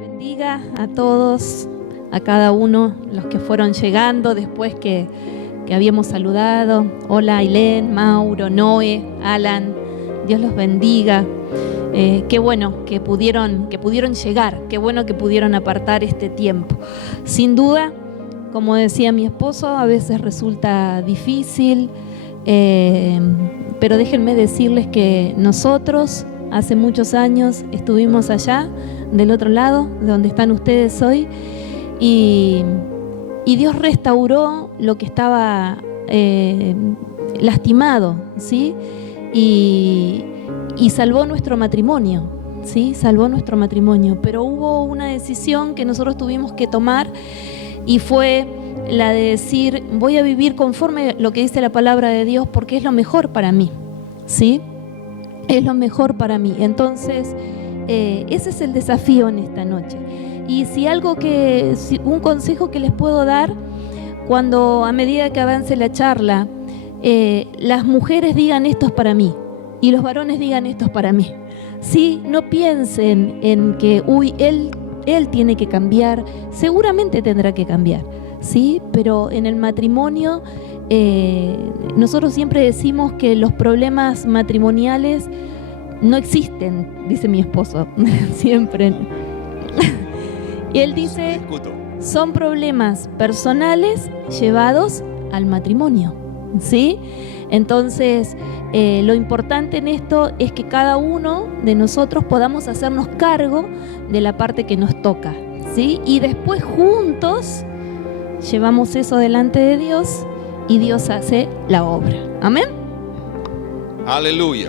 Bendiga a todos, a cada uno, los que fueron llegando después que habíamos saludado. Hola Ailén, Mauro, Noé, Alan, Dios los bendiga. Qué bueno que pudieron llegar, qué bueno que pudieron apartar este tiempo. Sin duda, como decía mi esposo, a veces resulta difícil, pero déjenme decirles que nosotros hace muchos años estuvimos allá, del otro lado, de donde están ustedes hoy, y Dios restauró lo que estaba lastimado, ¿sí? Y salvó nuestro matrimonio, ¿sí? Salvó nuestro matrimonio. Pero hubo una decisión que nosotros tuvimos que tomar y fue la de decir, voy a vivir conforme lo que dice la palabra de Dios porque es lo mejor para mí, ¿sí? Es lo mejor para mí. Entonces, ese es el desafío en esta noche. Y si un consejo que les puedo dar, cuando a medida que avance la charla, las mujeres digan esto es para mí y los varones digan esto es para mí. Sí, no piensen en que, él tiene que cambiar, seguramente tendrá que cambiar, sí, pero en el matrimonio nosotros siempre decimos que los problemas matrimoniales no existen, dice mi esposo, siempre. Y él dice, son problemas personales llevados al matrimonio, ¿sí? Entonces, lo importante en esto es que cada uno de nosotros podamos hacernos cargo de la parte que nos toca, ¿sí? Y después juntos llevamos eso delante de Dios y Dios hace la obra. Amén. Aleluya.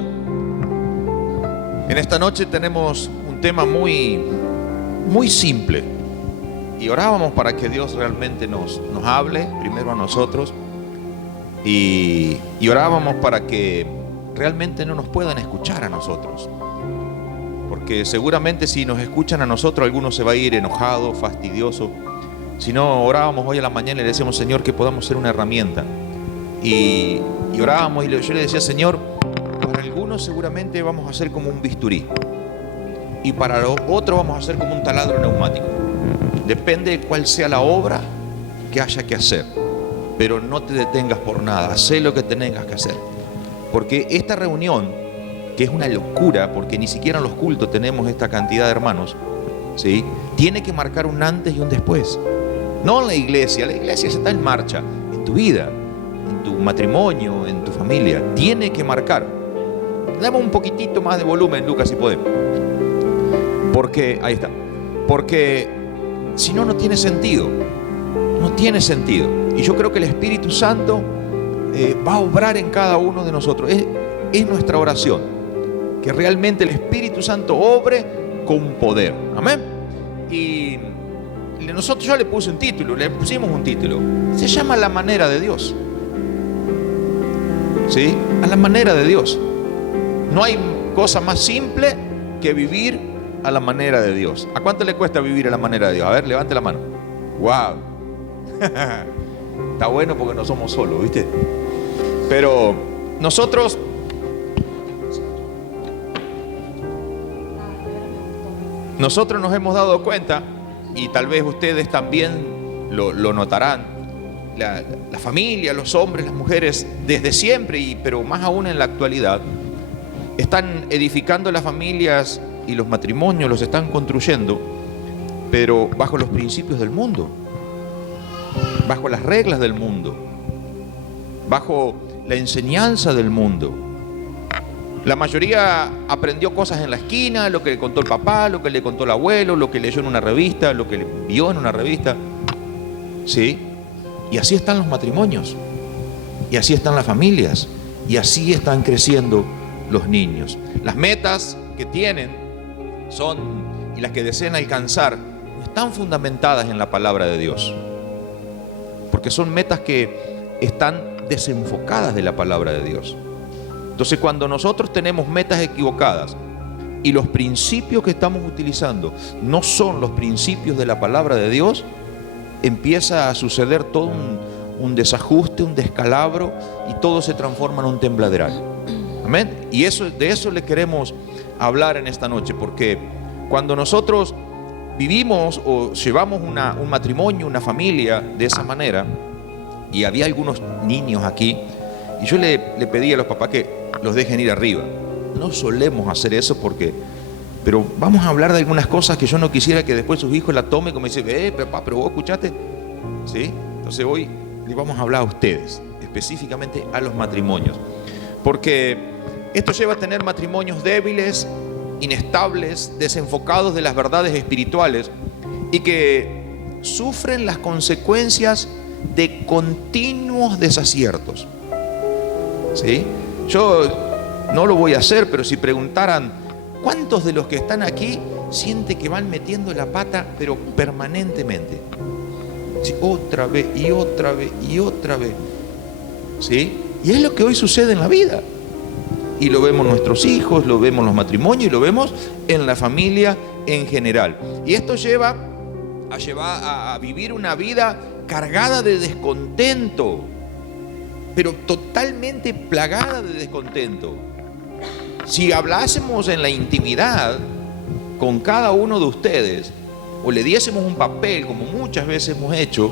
En esta noche tenemos un tema muy simple y orábamos para que Dios realmente nos hable primero a nosotros y orábamos para que realmente no nos puedan escuchar a nosotros, porque seguramente si nos escuchan a nosotros alguno se va a ir enojado, fastidioso. Si no, orábamos hoy a la mañana y le decíamos, Señor, que podamos ser una herramienta, y orábamos y yo le decía, Señor, para algunos seguramente vamos a ser como un bisturí y para otros vamos a ser como un taladro neumático. Depende de cuál sea la obra que haya que hacer, pero no te detengas por nada, haz lo que tengas que hacer, porque esta reunión, que es una locura, porque ni siquiera en los cultos tenemos esta cantidad de hermanos, ¿sí? Tiene que marcar un antes y un después. No en la iglesia está en marcha, en tu vida, en tu matrimonio, en tu familia, tiene que marcar. Dame un poquitito más de volumen, Lucas, si podemos, porque ahí está, porque si no, no tiene sentido. No tiene sentido. Y yo creo que el Espíritu Santo va a obrar en cada uno de nosotros. Es nuestra oración, que realmente el Espíritu Santo obre con poder. Amén. Y nosotros, yo le pusimos un título. Se llama La manera de Dios. ¿Sí? A la manera de Dios. No hay cosa más simple que vivir a la manera de Dios. ¿A cuánto le cuesta vivir a la manera de Dios? A ver, levante la mano. ¡Wow! Está bueno porque no somos solos, ¿viste? Pero nosotros nos hemos dado cuenta, y tal vez ustedes también lo notarán, la familia, los hombres, las mujeres, desde siempre, pero más aún en la actualidad, están edificando las familias y los matrimonios, los están construyendo, pero bajo los principios del mundo, bajo las reglas del mundo, bajo la enseñanza del mundo. La mayoría aprendió cosas en la esquina, lo que le contó el papá, lo que le contó el abuelo, lo que leyó en una revista, lo que vio en una revista. ¿Sí? Y así están los matrimonios, y así están las familias, y así están creciendo los niños. Las metas que tienen y las que desean alcanzar no están fundamentadas en la palabra de Dios, porque son metas que están desenfocadas de la palabra de Dios. Entonces, cuando nosotros tenemos metas equivocadas y los principios que estamos utilizando no son los principios de la palabra de Dios, empieza a suceder todo un desajuste, un descalabro, y todo se transforma en un tembladeral. Amén. Y de eso le queremos hablar en esta noche, porque cuando nosotros vivimos o llevamos un matrimonio, una familia de esa manera, y había algunos niños aquí, y yo le pedí a los papás que los dejen ir arriba. No solemos hacer eso pero vamos a hablar de algunas cosas que yo no quisiera que después sus hijos la tomen como dicen, papá, pero vos escuchaste, ¿sí? Entonces hoy les vamos a hablar a ustedes, específicamente a los matrimonios, porque esto lleva a tener matrimonios débiles, inestables, desenfocados de las verdades espirituales y que sufren las consecuencias de continuos desaciertos, ¿sí? Yo no lo voy a hacer, pero si preguntaran ¿cuántos de los que están aquí sienten que van metiendo la pata, pero permanentemente? ¿Sí? Otra vez y otra vez y otra vez, ¿sí? Y es lo que hoy sucede en la vida. Y lo vemos nuestros hijos, lo vemos en los matrimonios y lo vemos en la familia en general. Y esto lleva a vivir una vida cargada de descontento, pero totalmente plagada de descontento. Si hablásemos en la intimidad con cada uno de ustedes, o le diésemos un papel, como muchas veces hemos hecho,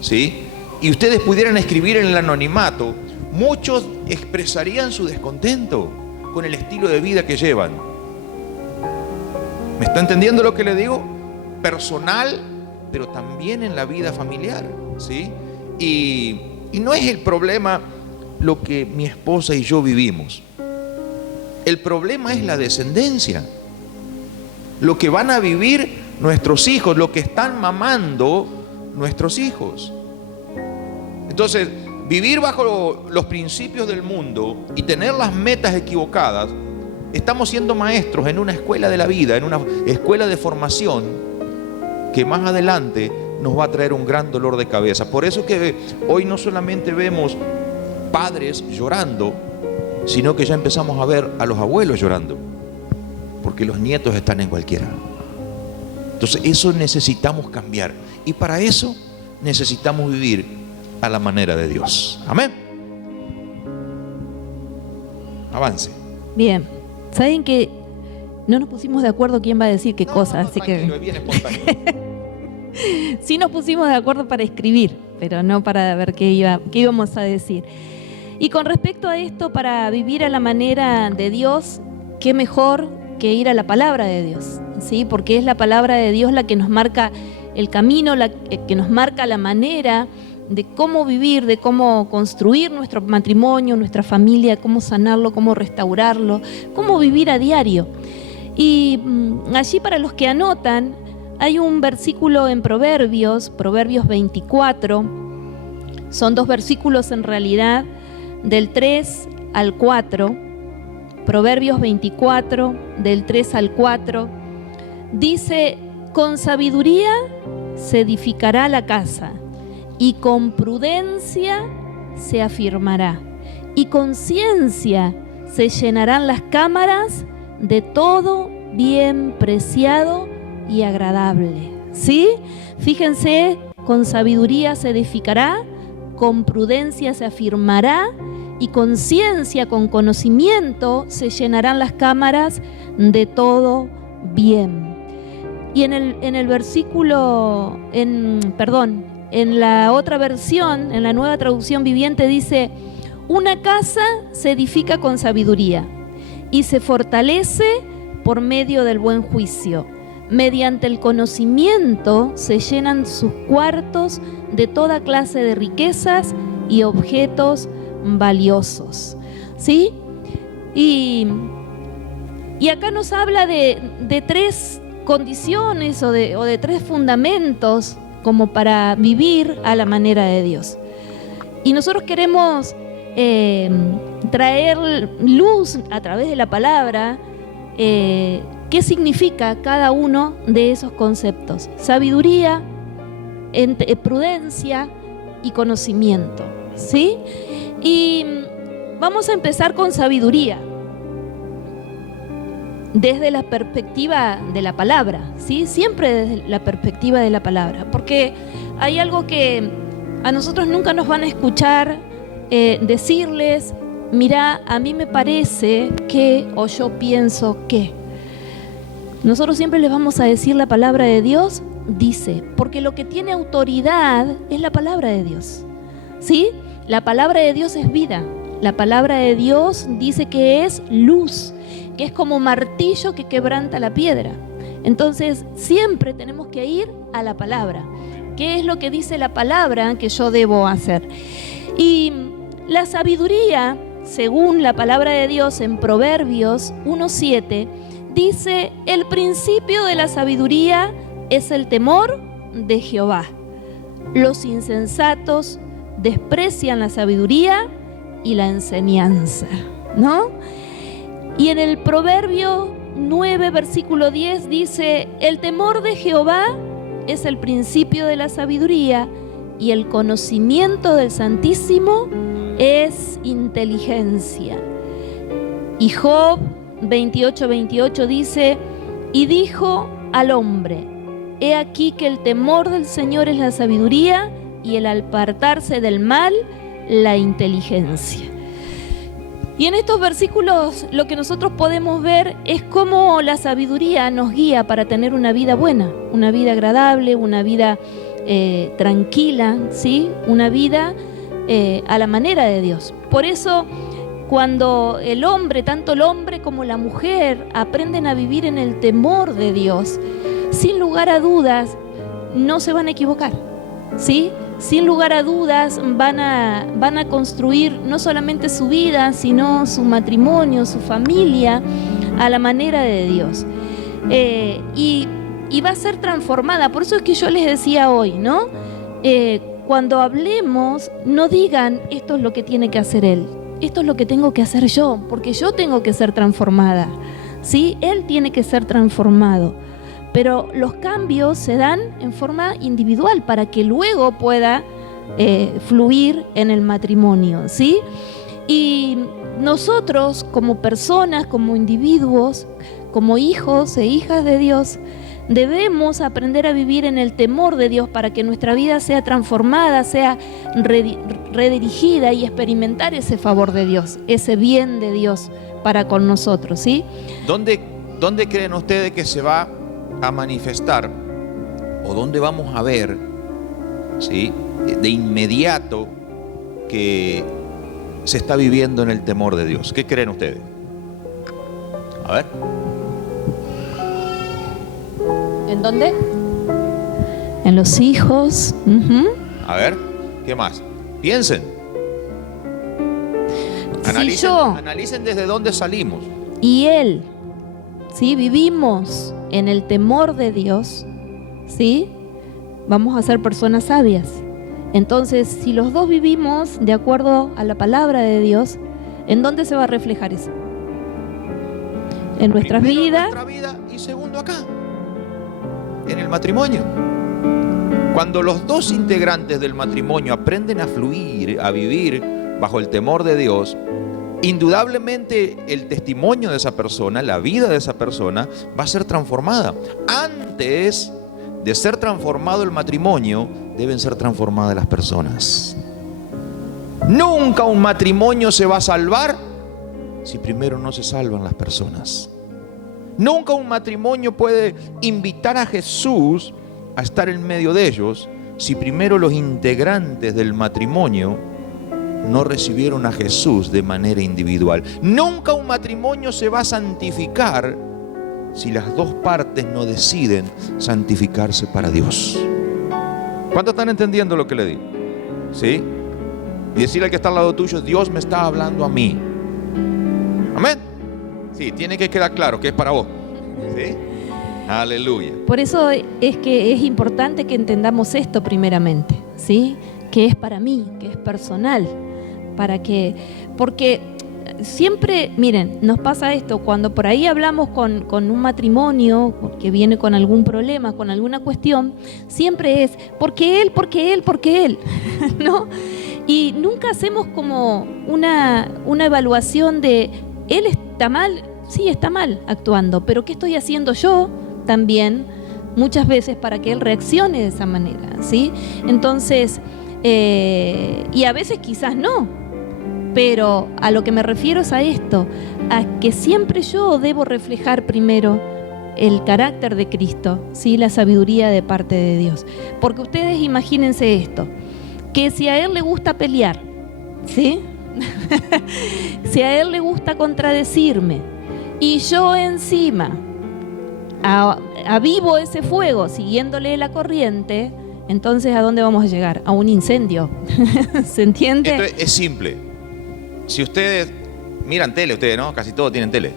¿sí? Y ustedes pudieran escribir en el anonimato, muchos expresarían su descontento con el estilo de vida que llevan. ¿Me está entendiendo lo que le digo? Personal, pero también en la vida familiar, ¿sí? Y no es el problema lo que mi esposa y yo vivimos. El problema es la descendencia. Lo que van a vivir nuestros hijos, lo que están mamando nuestros hijos. Entonces, vivir bajo los principios del mundo y tener las metas equivocadas, estamos siendo maestros en una escuela de la vida, en una escuela de formación que más adelante nos va a traer un gran dolor de cabeza. Por eso que hoy no solamente vemos padres llorando, sino que ya empezamos a ver a los abuelos llorando, porque los nietos están en cualquiera. Entonces eso necesitamos cambiar, y para eso necesitamos vivir a la manera de Dios. Amén. Avance. Bien, saben que no nos pusimos de acuerdo quién va a decir qué cosa, así que bien espontáneo. sí nos pusimos de acuerdo para escribir, pero no para ver qué íbamos a decir. Y con respecto a esto, para vivir a la manera de Dios, qué mejor que ir a la palabra de Dios, ¿sí? Porque es la palabra de Dios la que nos marca el camino, la que nos marca la manera de cómo vivir, de cómo construir nuestro matrimonio, nuestra familia, cómo sanarlo, cómo restaurarlo, cómo vivir a diario. Y allí, para los que anotan, hay un versículo en Proverbios 24, son 2 versículos en realidad, del 3 al 4, Proverbios 24, del 3 al 4, dice: con sabiduría se edificará la casa, y con prudencia se afirmará, y con ciencia se llenarán las cámaras de todo bien preciado y agradable. ¿Sí? Fíjense, con sabiduría se edificará, con prudencia se afirmará, y con ciencia, con conocimiento, se llenarán las cámaras de todo bien. Y en el versículo, en la otra versión, en la Nueva Traducción Viviente, dice: una casa se edifica con sabiduría y se fortalece por medio del buen juicio. Mediante el conocimiento se llenan sus cuartos de toda clase de riquezas y objetos valiosos. ¿Sí? Y acá nos habla de 3 condiciones o de 3 fundamentos como para vivir a la manera de Dios. Y nosotros queremos traer luz a través de la palabra, qué significa cada uno de esos conceptos: sabiduría, prudencia y conocimiento. ¿Sí? Y vamos a empezar con sabiduría, desde la perspectiva de la palabra, ¿sí? Siempre desde la perspectiva de la palabra, porque hay algo que a nosotros nunca nos van a escuchar decirles mira, a mí me parece que, o yo pienso que. Nosotros siempre les vamos a decir la palabra de Dios, dice, porque lo que tiene autoridad es la palabra de Dios, ¿sí? La palabra de Dios es vida, la palabra de Dios dice que es luz, que es como martillo que quebranta la piedra. Entonces, siempre tenemos que ir a la palabra. ¿Qué es lo que dice la palabra que yo debo hacer? Y la sabiduría, según la palabra de Dios en Proverbios 1:7, dice, el principio de la sabiduría es el temor de Jehová. Los insensatos desprecian la sabiduría y la enseñanza, ¿no? Y en el Proverbio 9, versículo 10 dice, el temor de Jehová es el principio de la sabiduría y el conocimiento del Santísimo es inteligencia. Y Job 28:28 dice, y dijo al hombre, he aquí que el temor del Señor es la sabiduría y el apartarse del mal, la inteligencia. Y en estos versículos lo que nosotros podemos ver es cómo la sabiduría nos guía para tener una vida buena, una vida agradable, una vida tranquila, ¿sí? Una vida a la manera de Dios. Por eso, cuando el hombre, tanto el hombre como la mujer, aprenden a vivir en el temor de Dios, sin lugar a dudas, no se van a equivocar, ¿sí? Sin lugar a dudas van a construir no solamente su vida, sino su matrimonio, su familia, a la manera de Dios. Y va a ser transformada. Por eso es que yo les decía hoy, ¿no? Cuando hablemos, no digan, esto es lo que tiene que hacer él, esto es lo que tengo que hacer yo, porque yo tengo que ser transformada, ¿sí? Él tiene que ser transformado. Pero los cambios se dan en forma individual para que luego pueda fluir en el matrimonio, ¿sí? Y nosotros como personas, como individuos, como hijos e hijas de Dios, debemos aprender a vivir en el temor de Dios para que nuestra vida sea transformada, sea redirigida y experimentar ese favor de Dios, ese bien de Dios para con nosotros, ¿sí? ¿Dónde creen ustedes que se va a manifestar o dónde vamos a ver, ¿sí?, de inmediato que se está viviendo en el temor de Dios? ¿Qué creen ustedes? A ver. ¿En dónde? En los hijos. A ver, ¿qué más? Piensen. Analicen desde dónde salimos. Y él, ¿sí? Vivimos en el temor de Dios, ¿sí? Vamos a ser personas sabias. Entonces, si los dos vivimos de acuerdo a la palabra de Dios, ¿en dónde se va a reflejar eso? En nuestras vidas. En nuestra vida y segundo acá, en el matrimonio. Cuando los dos integrantes del matrimonio aprenden a fluir, a vivir bajo el temor de Dios, indudablemente el testimonio de esa persona, la vida de esa persona va a ser transformada. Antes de ser transformado el matrimonio, deben ser transformadas las personas. Nunca un matrimonio se va a salvar si primero no se salvan las personas. Nunca un matrimonio puede invitar a Jesús a estar en medio de ellos si primero los integrantes del matrimonio no recibieron a Jesús de manera individual. Nunca un matrimonio se va a santificar si las dos partes no deciden santificarse para Dios. ¿Cuántos están entendiendo lo que le digo? ¿Sí? Y decirle al que está al lado tuyo, Dios me está hablando a mí. Amén. Sí, tiene que quedar claro que es para vos. ¿Sí? Aleluya. Por eso es que es importante que entendamos esto primeramente, ¿sí? Que es para mí, que es personal. Porque siempre, miren, nos pasa esto, cuando por ahí hablamos con un matrimonio que viene con algún problema, con alguna cuestión, siempre es, porque él, ¿no? Y nunca hacemos como una evaluación de, él está mal, sí, está mal actuando, pero ¿qué estoy haciendo yo también muchas veces para que él reaccione de esa manera, ¿sí? Entonces, y a veces quizás no, Pero a lo que me refiero es a esto, a que siempre yo debo reflejar primero el carácter de Cristo, ¿sí? La sabiduría de parte de Dios. Porque ustedes imagínense esto, que si a Él le gusta pelear, ¿sí? Si a Él le gusta contradecirme y yo encima avivo ese fuego siguiéndole la corriente, entonces ¿a dónde vamos a llegar? A un incendio. ¿Se entiende? Esto es simple. Si ustedes miran tele, ustedes, ¿no? Casi todos tienen tele,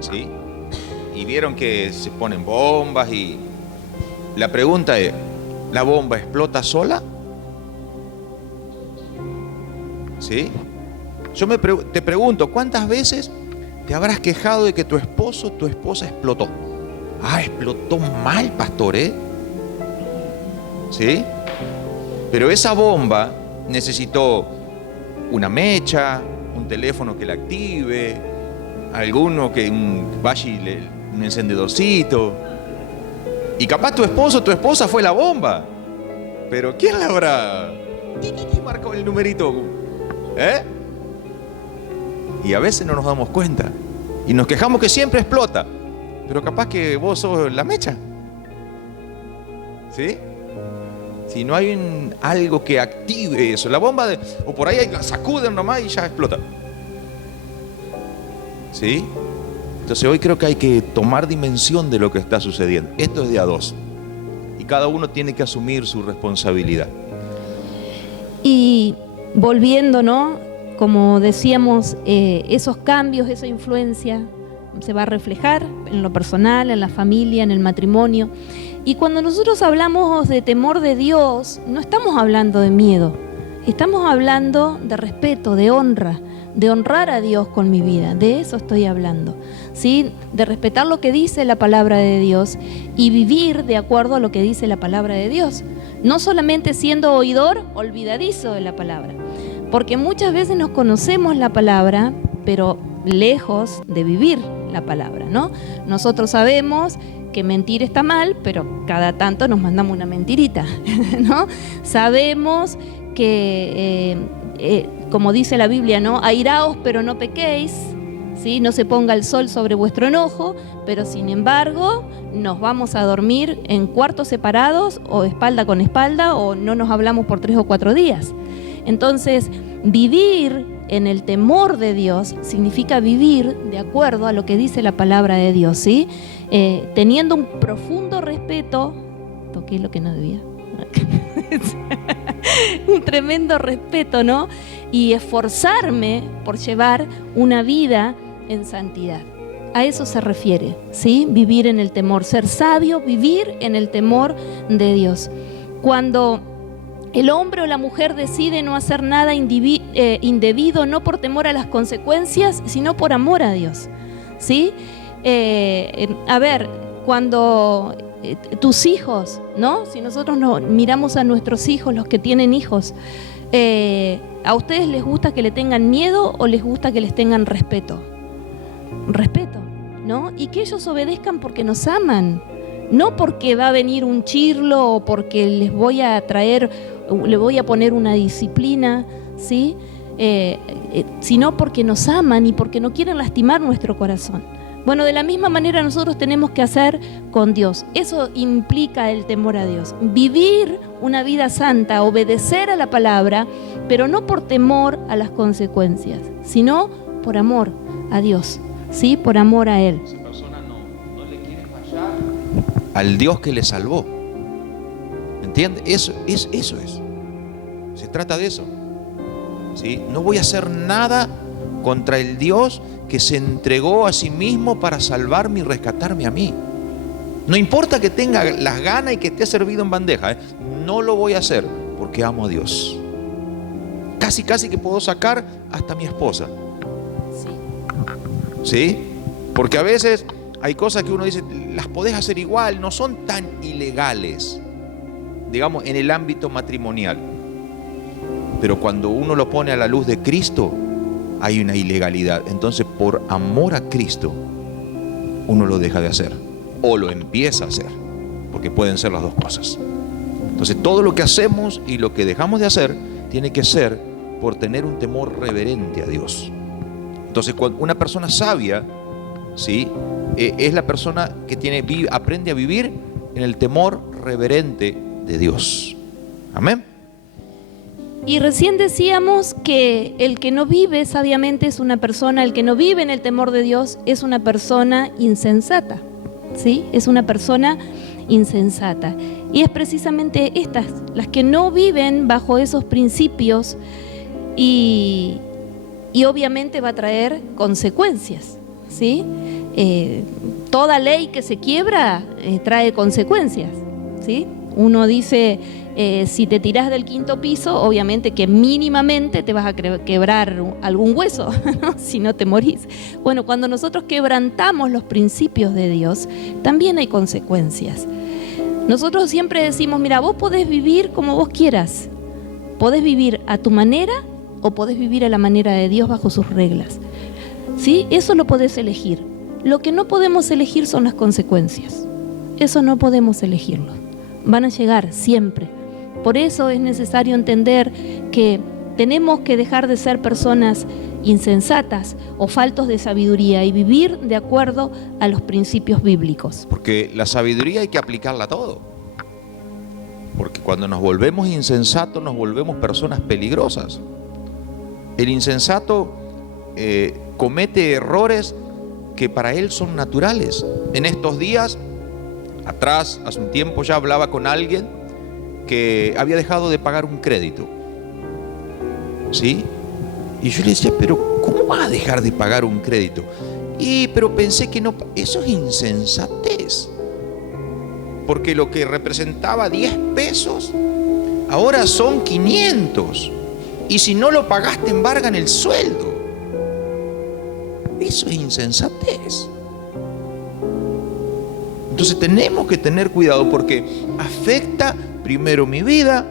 ¿sí? Y vieron que se ponen bombas y... La pregunta es, ¿la bomba explota sola? ¿Sí? Yo te pregunto, ¿cuántas veces te habrás quejado de que tu esposo o tu esposa explotó? Ah, explotó mal, pastor, ¿eh? ¿Sí? Pero esa bomba necesitó una mecha, un teléfono que la active, alguno que vaya y un encendedorcito. Y capaz tu esposo o tu esposa fue la bomba. Pero ¿quién la habrá? ¿Quién marcó el numerito? ¿Eh? Y a veces no nos damos cuenta. Y nos quejamos que siempre explota. Pero capaz que vos sos la mecha. ¿Sí? Si no hay algo que active eso, la bomba o por ahí la sacuden nomás y ya explota. ¿Sí? Entonces hoy creo que hay que tomar dimensión de lo que está sucediendo. Esto es de a dos. Y cada uno tiene que asumir su responsabilidad. Y volviendo, ¿no? Como decíamos, esos cambios, esa influencia se va a reflejar en lo personal, en la familia, en el matrimonio. Y cuando nosotros hablamos de temor de Dios, no estamos hablando de miedo, estamos hablando de respeto, de honra, de honrar a Dios con mi vida, de eso estoy hablando, ¿sí? De respetar lo que dice la palabra de Dios y vivir de acuerdo a lo que dice la palabra de Dios, no solamente siendo oidor olvidadizo de la palabra, porque muchas veces nos conocemos la palabra, pero lejos de vivir la palabra, ¿no? Nosotros sabemos que mentir está mal, pero cada tanto nos mandamos una mentirita, ¿no? Sabemos que, como dice la Biblia, ¿no? Airaos, pero no pequéis, ¿sí? No se ponga el sol sobre vuestro enojo, pero sin embargo nos vamos a dormir en cuartos separados o espalda con espalda o no nos hablamos por 3 o 4 días. Entonces, vivir en el temor de Dios significa vivir de acuerdo a lo que dice la palabra de Dios, ¿sí? Teniendo un profundo respeto, toqué lo que no debía, un tremendo respeto, ¿no? Y esforzarme por llevar una vida en santidad. A eso se refiere, ¿sí? Vivir en el temor, ser sabio, vivir en el temor de Dios. Cuando el hombre o la mujer decide no hacer nada indebido, no por temor a las consecuencias, sino por amor a Dios, ¿sí? A ver, cuando tus hijos, ¿no? Si nosotros miramos a nuestros hijos, los que tienen hijos, ¿a ustedes les gusta que le tengan miedo o les gusta que les tengan respeto? Respeto, ¿no? Y que ellos obedezcan porque nos aman, no porque va a venir un chirlo o porque les voy a traer, le voy a poner una disciplina, ¿sí? Sino porque nos aman y porque no quieren lastimar nuestro corazón. Bueno, de la misma manera nosotros tenemos que hacer con Dios. Eso implica el temor a Dios. Vivir una vida santa, obedecer a la palabra, pero no por temor a las consecuencias, sino por amor a Dios, ¿sí? Por amor a Él. Esa persona no le quiere fallar al Dios que le salvó. ¿Entiende? Eso es. Se trata de eso. ¿Sí? No voy a hacer nada contra el Dios que se entregó a sí mismo para salvarme y rescatarme a mí. No importa que tenga las ganas y que esté servido en bandeja, no lo voy a hacer porque amo a Dios. Casi que puedo sacar hasta a mi esposa. ¿Sí? Porque a veces hay cosas que uno dice, las podés hacer igual, no son tan ilegales, digamos, en el ámbito matrimonial. Pero cuando uno lo pone a la luz de Cristo, hay una ilegalidad. Entonces, por amor a Cristo, uno lo deja de hacer o lo empieza a hacer, porque pueden ser las dos cosas. Entonces, todo lo que hacemos y lo que dejamos de hacer tiene que ser por tener un temor reverente a Dios. Entonces, cuando una persona sabia, ¿sí?, es la persona que aprende a vivir en el temor reverente de Dios. Amén. Y recién decíamos que el que no vive sabiamente es una persona, el que no vive en el temor de Dios es una persona insensata, ¿sí? Es una persona insensata. Y es precisamente estas, las que no viven bajo esos principios y obviamente va a traer consecuencias, ¿sí? Toda ley que se quiebra trae consecuencias, ¿sí? Uno dice, si te tirás del 5º piso, obviamente que mínimamente te vas a quebrar algún hueso, ¿no? Si no te morís. Bueno, cuando nosotros quebrantamos los principios de Dios, también hay consecuencias. Nosotros siempre decimos, mira, vos podés vivir como vos quieras, podés vivir a tu manera o podés vivir a la manera de Dios bajo sus reglas, ¿sí? Eso lo podés elegir. Lo que no podemos elegir son las consecuencias. Eso no podemos elegirlo. Van a llegar siempre. Por eso es necesario entender que tenemos que dejar de ser personas insensatas o faltos de sabiduría y vivir de acuerdo a los principios bíblicos. Porque la sabiduría hay que aplicarla a todo. Porque cuando nos volvemos insensatos, nos volvemos personas peligrosas. El insensato comete errores que para él son naturales. En estos días atrás, hace un tiempo, ya hablaba con alguien que había dejado de pagar un crédito, ¿sí? Y yo le decía, pero ¿cómo vas a dejar de pagar un crédito? Pero pensé que no, eso es insensatez. Porque lo que representaba 10 pesos, ahora son 500. Y si no lo pagaste, embargan el sueldo. Eso es insensatez. Entonces tenemos que tener cuidado porque afecta primero mi vida,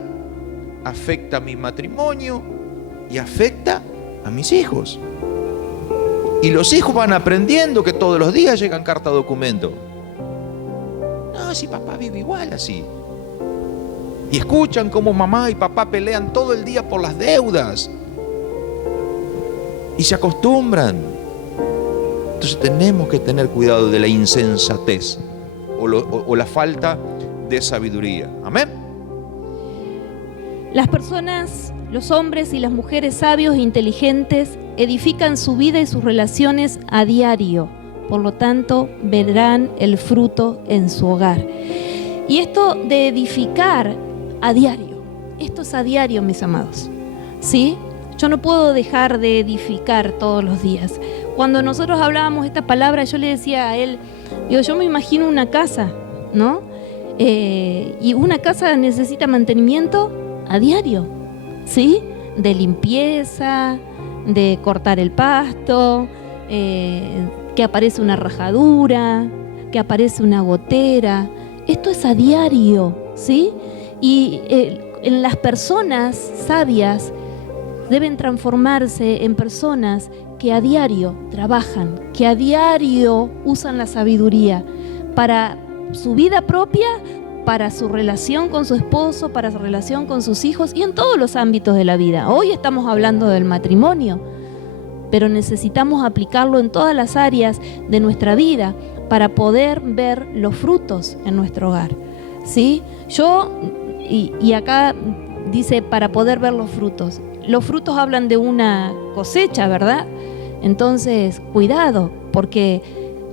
afecta mi matrimonio y afecta a mis hijos. Y los hijos van aprendiendo que todos los días llegan carta documento. No, si papá vive igual así. Y escuchan cómo mamá y papá pelean todo el día por las deudas. Y se acostumbran. Entonces tenemos que tener cuidado de la insensatez o la falta de sabiduría. Amén. Las personas, los hombres y las mujeres sabios e inteligentes edifican su vida y sus relaciones a diario. Por lo tanto, verán el fruto en su hogar. Y esto de edificar a diario, esto es a diario, mis amados, ¿sí? Yo no puedo dejar de edificar todos los días. Cuando nosotros hablábamos esta palabra, yo le decía a él, digo, yo me imagino una casa, ¿no? Y una casa necesita mantenimiento a diario, ¿sí? De limpieza, de cortar el pasto, que aparece una rajadura, que aparece una gotera. Esto es a diario, ¿sí? Y en las personas sabias deben transformarse en personas que a diario trabajan, que a diario usan la sabiduría para su vida propia, para su relación con su esposo, para su relación con sus hijos y en todos los ámbitos de la vida. Hoy estamos hablando del matrimonio, pero necesitamos aplicarlo en todas las áreas de nuestra vida para poder ver los frutos en nuestro hogar, ¿sí? Y acá dice para poder ver los frutos. Los frutos hablan de una cosecha, ¿verdad? Entonces, cuidado, porque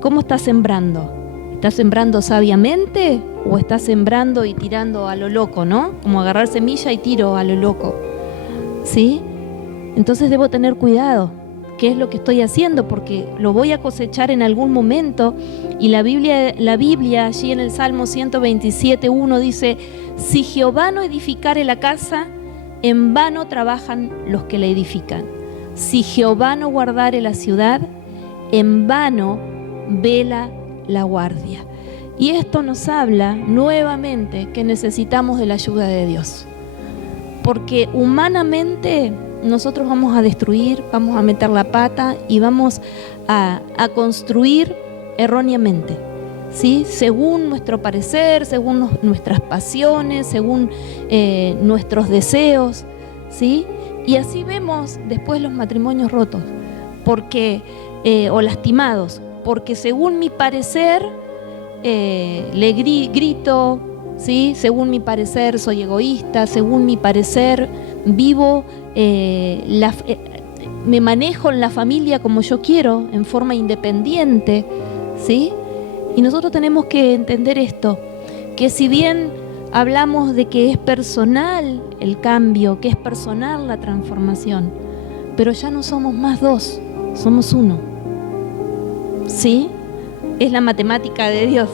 ¿cómo estás sembrando? ¿Estás sembrando sabiamente o estás sembrando y tirando a lo loco, ¿no? Como agarrar semilla y tiro a lo loco, ¿sí? Entonces debo tener cuidado. ¿Qué es lo que estoy haciendo? Porque lo voy a cosechar en algún momento. Y la Biblia allí en el Salmo 127:1 dice: si Jehová no edificare la casa, en vano trabajan los que la edifican. Si Jehová no guardare la ciudad, en vano vela la guardia. Y esto nos habla nuevamente que necesitamos de la ayuda de Dios. Porque humanamente nosotros vamos a destruir, vamos a meter la pata y vamos a construir erróneamente, ¿sí? Según nuestro parecer, según nuestras pasiones, según nuestros deseos, ¿sí? Y así vemos después los matrimonios rotos, porque, o lastimados, porque según mi parecer le grito, ¿sí? Según mi parecer soy egoísta, según mi parecer vivo, me manejo en la familia como yo quiero, en forma independiente, ¿sí? Y nosotros tenemos que entender esto, que si bien hablamos de que es personal el cambio, que es personal la transformación, pero ya no somos más dos, somos uno, ¿sí? Es la matemática de Dios.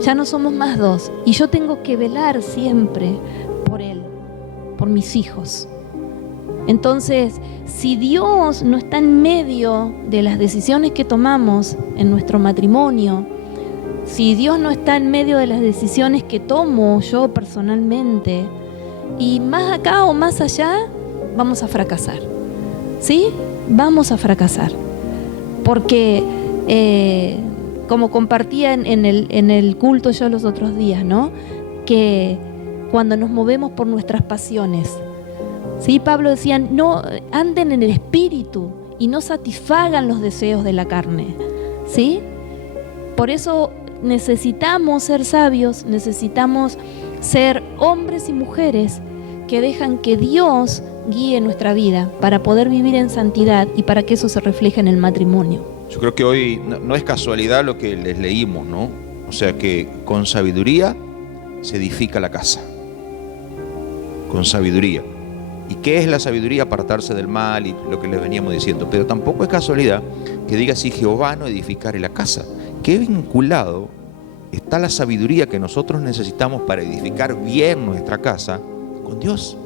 Ya no somos más dos. Y yo tengo que velar siempre por Él, por mis hijos. Entonces, si Dios no está en medio de las decisiones que tomamos en nuestro matrimonio, si Dios no está en medio de las decisiones que tomo yo personalmente, y más acá o más allá, vamos a fracasar. ¿Sí? Vamos a fracasar. Porque como compartía en el culto yo los otros días, ¿no? Que cuando nos movemos por nuestras pasiones, ¿sí? Pablo decía, no anden en el espíritu y no satisfagan los deseos de la carne, ¿sí? Por eso necesitamos ser sabios, necesitamos ser hombres y mujeres que dejan que Dios guíe nuestra vida para poder vivir en santidad y para que eso se refleje en el matrimonio. Yo creo que hoy no es casualidad lo que les leímos, ¿no? O sea que con sabiduría se edifica la casa. Con sabiduría. ¿Y qué es la sabiduría? Apartarse del mal y lo que les veníamos diciendo. Pero tampoco es casualidad que diga si Jehová no edificare la casa. ¿Qué vinculado está la sabiduría que nosotros necesitamos para edificar bien nuestra casa? Con Dios.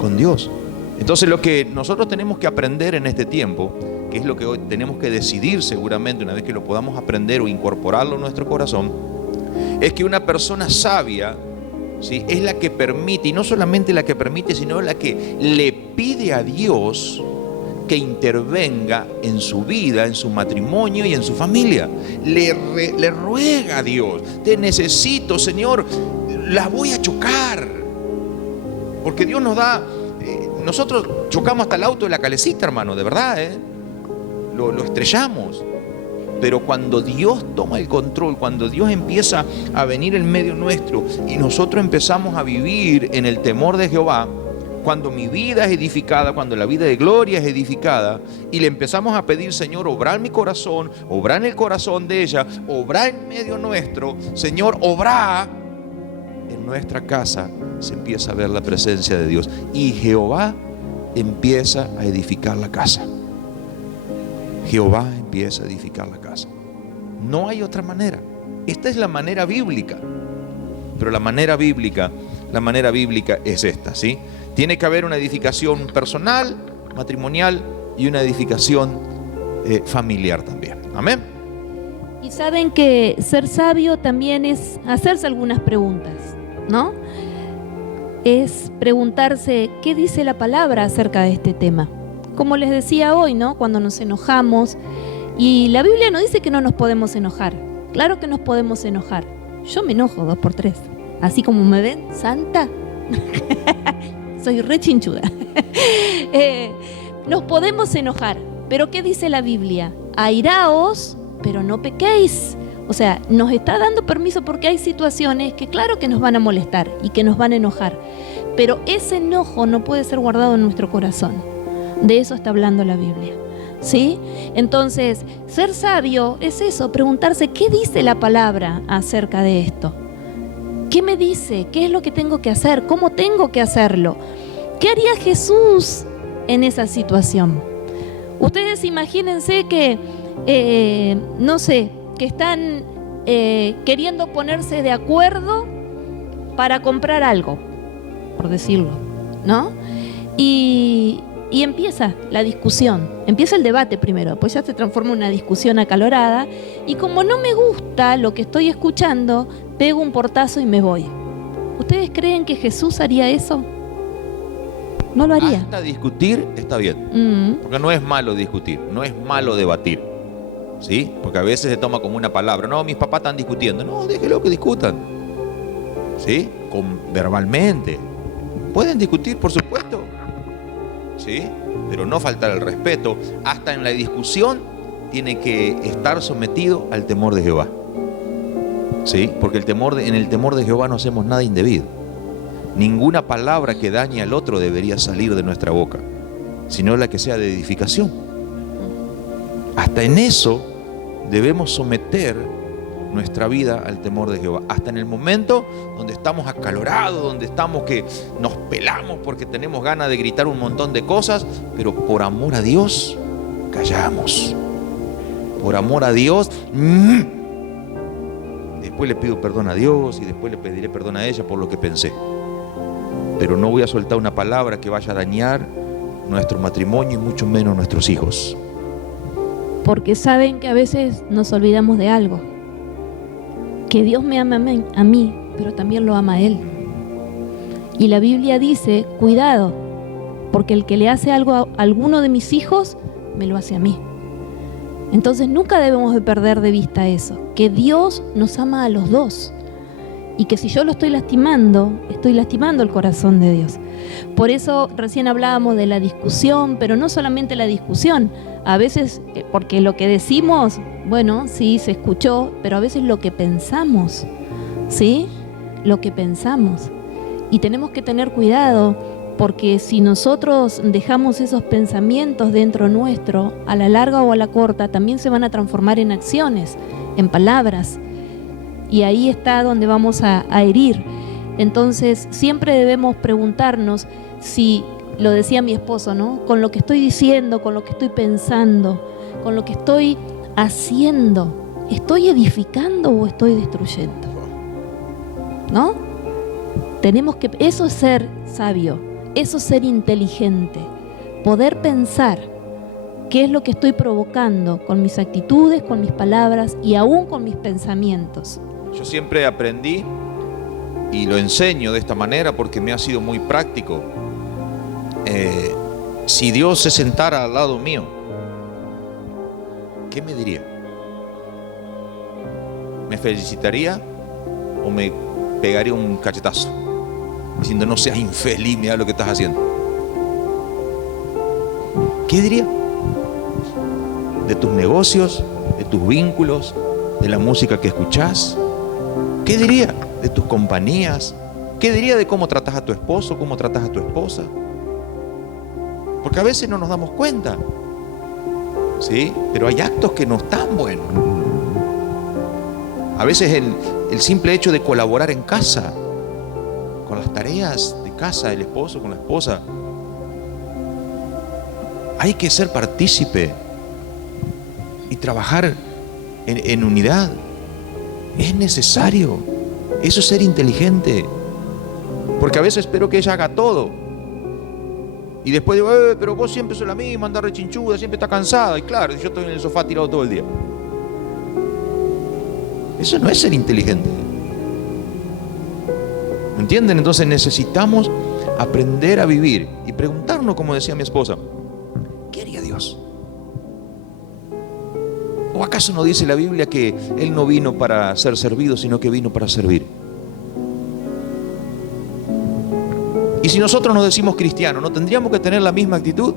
Con Dios. Entonces lo que nosotros tenemos que aprender en este tiempo, que es lo que hoy tenemos que decidir seguramente una vez que lo podamos aprender o incorporarlo en nuestro corazón, es que una persona sabia, ¿sí?, es la que permite, y no solamente la que permite, sino la que le pide a Dios que intervenga en su vida, en su matrimonio y en su familia. Le ruega a Dios, te necesito, Señor, la voy a chocar. Porque Dios nos da, nosotros chocamos hasta el auto de la calecita, hermano, de verdad, lo estrellamos. Pero cuando Dios toma el control, cuando Dios empieza a venir en medio nuestro y nosotros empezamos a vivir en el temor de Jehová, cuando mi vida es edificada, cuando la vida de Gloria es edificada y le empezamos a pedir, Señor, obra en mi corazón, obra en el corazón de ella, obra en medio nuestro, Señor, obra en nuestra casa, se empieza a ver la presencia de Dios y Jehová empieza a edificar la casa. Jehová empieza a edificar la casa. No hay otra manera. Esta es la manera bíblica. Pero la manera bíblica es esta, ¿sí? Tiene que haber una edificación personal, matrimonial y una edificación familiar también. Amén. Y saben que ser sabio también es hacerse algunas preguntas, ¿no? Es preguntarse qué dice la palabra acerca de este tema. Como les decía hoy, ¿no? Cuando nos enojamos, y la Biblia no dice que no nos podemos enojar. Claro que nos podemos enojar. Yo me enojo 2x3. Así como me ven, santa. Soy re chinchuda. Nos podemos enojar. Pero ¿qué dice la Biblia? Airaos, pero no pequéis. O sea, nos está dando permiso porque hay situaciones que claro que nos van a molestar y que nos van a enojar. Pero ese enojo no puede ser guardado en nuestro corazón. De eso está hablando la Biblia, ¿sí? Entonces, ser sabio es eso, preguntarse ¿qué dice la palabra acerca de esto? ¿Qué me dice? ¿Qué es lo que tengo que hacer? ¿Cómo tengo que hacerlo? ¿Qué haría Jesús en esa situación? Ustedes imagínense que, no sé, que están queriendo ponerse de acuerdo para comprar algo, por decirlo, ¿no? Y empieza la discusión, empieza el debate primero, después ya se transforma en una discusión acalorada y como no me gusta lo que estoy escuchando, pego un portazo y me voy. ¿Ustedes creen que Jesús haría eso? No lo haría. Hasta discutir está bien, porque no es malo discutir, no es malo debatir, ¿sí? Porque a veces se toma como una palabra, no, mis papás están discutiendo, no, déjelo que discutan, ¿sí? Verbalmente. Pueden discutir, por supuesto, ¿sí? Pero no faltar el respeto. Hasta en la discusión tiene que estar sometido al temor de Jehová, ¿sí? Porque en el temor de Jehová no hacemos nada indebido. Ninguna palabra que dañe al otro debería salir de nuestra boca, sino la que sea de edificación. Hasta en eso debemos someter nuestra vida al temor de Jehová. Hasta en el momento donde estamos acalorados, donde estamos que nos pelamos porque tenemos ganas de gritar un montón de cosas, pero por amor a Dios callamos. Por amor a Dios, después le pido perdón a Dios y después le pediré perdón a ella por lo que pensé. Pero no voy a soltar una palabra que vaya a dañar nuestro matrimonio y mucho menos nuestros hijos. Porque saben que a veces nos olvidamos de algo. Que Dios me ama a mí, pero también lo ama a Él. Y la Biblia dice, cuidado, porque el que le hace algo a alguno de mis hijos, me lo hace a mí. Entonces nunca debemos de perder de vista eso, que Dios nos ama a los dos. Y que si yo lo estoy lastimando el corazón de Dios. Por eso recién hablábamos de la discusión, pero no solamente la discusión. A veces, porque lo que decimos, bueno, sí, se escuchó, pero a veces lo que pensamos, ¿sí? Lo que pensamos. Y tenemos que tener cuidado, porque si nosotros dejamos esos pensamientos dentro nuestro, a la larga o a la corta, también se van a transformar en acciones, en palabras. Y ahí está donde vamos a herir. Entonces siempre debemos preguntarnos si, lo decía mi esposo, ¿no? Con lo que estoy diciendo, con lo que estoy pensando, con lo que estoy haciendo, ¿estoy edificando o estoy destruyendo? ¿No? Tenemos que, eso es ser sabio, eso es ser inteligente, poder pensar qué es lo que estoy provocando con mis actitudes, con mis palabras y aún con mis pensamientos. Yo siempre aprendí y lo enseño de esta manera porque me ha sido muy práctico. Si Dios se sentara al lado mío, ¿qué me diría? ¿Me felicitaría o me pegaría un cachetazo? Diciendo, no seas infeliz, mira lo que estás haciendo. ¿Qué diría? De tus negocios, de tus vínculos, de la música que escuchás. ¿Qué diría de tus compañías? ¿Qué diría de cómo tratas a tu esposo, cómo tratas a tu esposa? Porque a veces no nos damos cuenta, ¿sí? Pero hay actos que no están buenos. A veces el simple hecho de colaborar en casa, con las tareas de casa, el esposo con la esposa, hay que ser partícipe y trabajar en unidad. Es necesario. Eso es ser inteligente. Porque a veces espero que ella haga todo. Y después digo, pero vos siempre sos la misma, andás rechinchuda, siempre está cansada. Y claro, yo estoy en el sofá tirado todo el día. Eso no es ser inteligente. ¿Me entienden? Entonces necesitamos aprender a vivir y preguntarnos, como decía mi esposa, ¿qué haría Dios? ¿O acaso no dice la Biblia que Él no vino para ser servido, sino que vino para servir? Y si nosotros nos decimos cristianos, ¿no tendríamos que tener la misma actitud?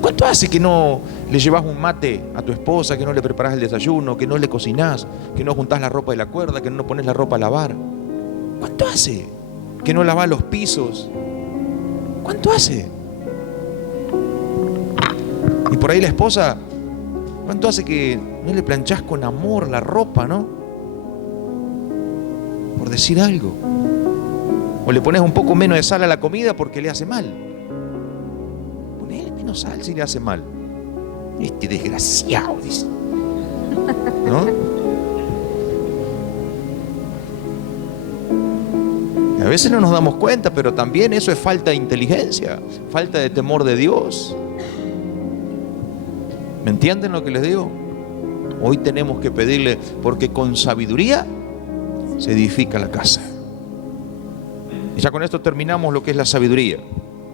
¿Cuánto hace que no le llevas un mate a tu esposa, que no le preparas el desayuno, que no le cocinás, que no juntás la ropa de la cuerda, que no pones la ropa a lavar? ¿Cuánto hace que no lavas los pisos? ¿Cuánto hace? Y por ahí la esposa, ¿cuánto hace que no le planchás con amor la ropa, no? Por decir algo. O le pones un poco menos de sal a la comida porque le hace mal. Ponele menos sal si le hace mal. Este desgraciado, dice. ¿No? Y a veces no nos damos cuenta, pero también eso es falta de inteligencia, falta de temor de Dios. ¿Me entienden lo que les digo? Hoy tenemos que pedirle, porque con sabiduría se edifica la casa. Y ya con esto terminamos lo que es la sabiduría.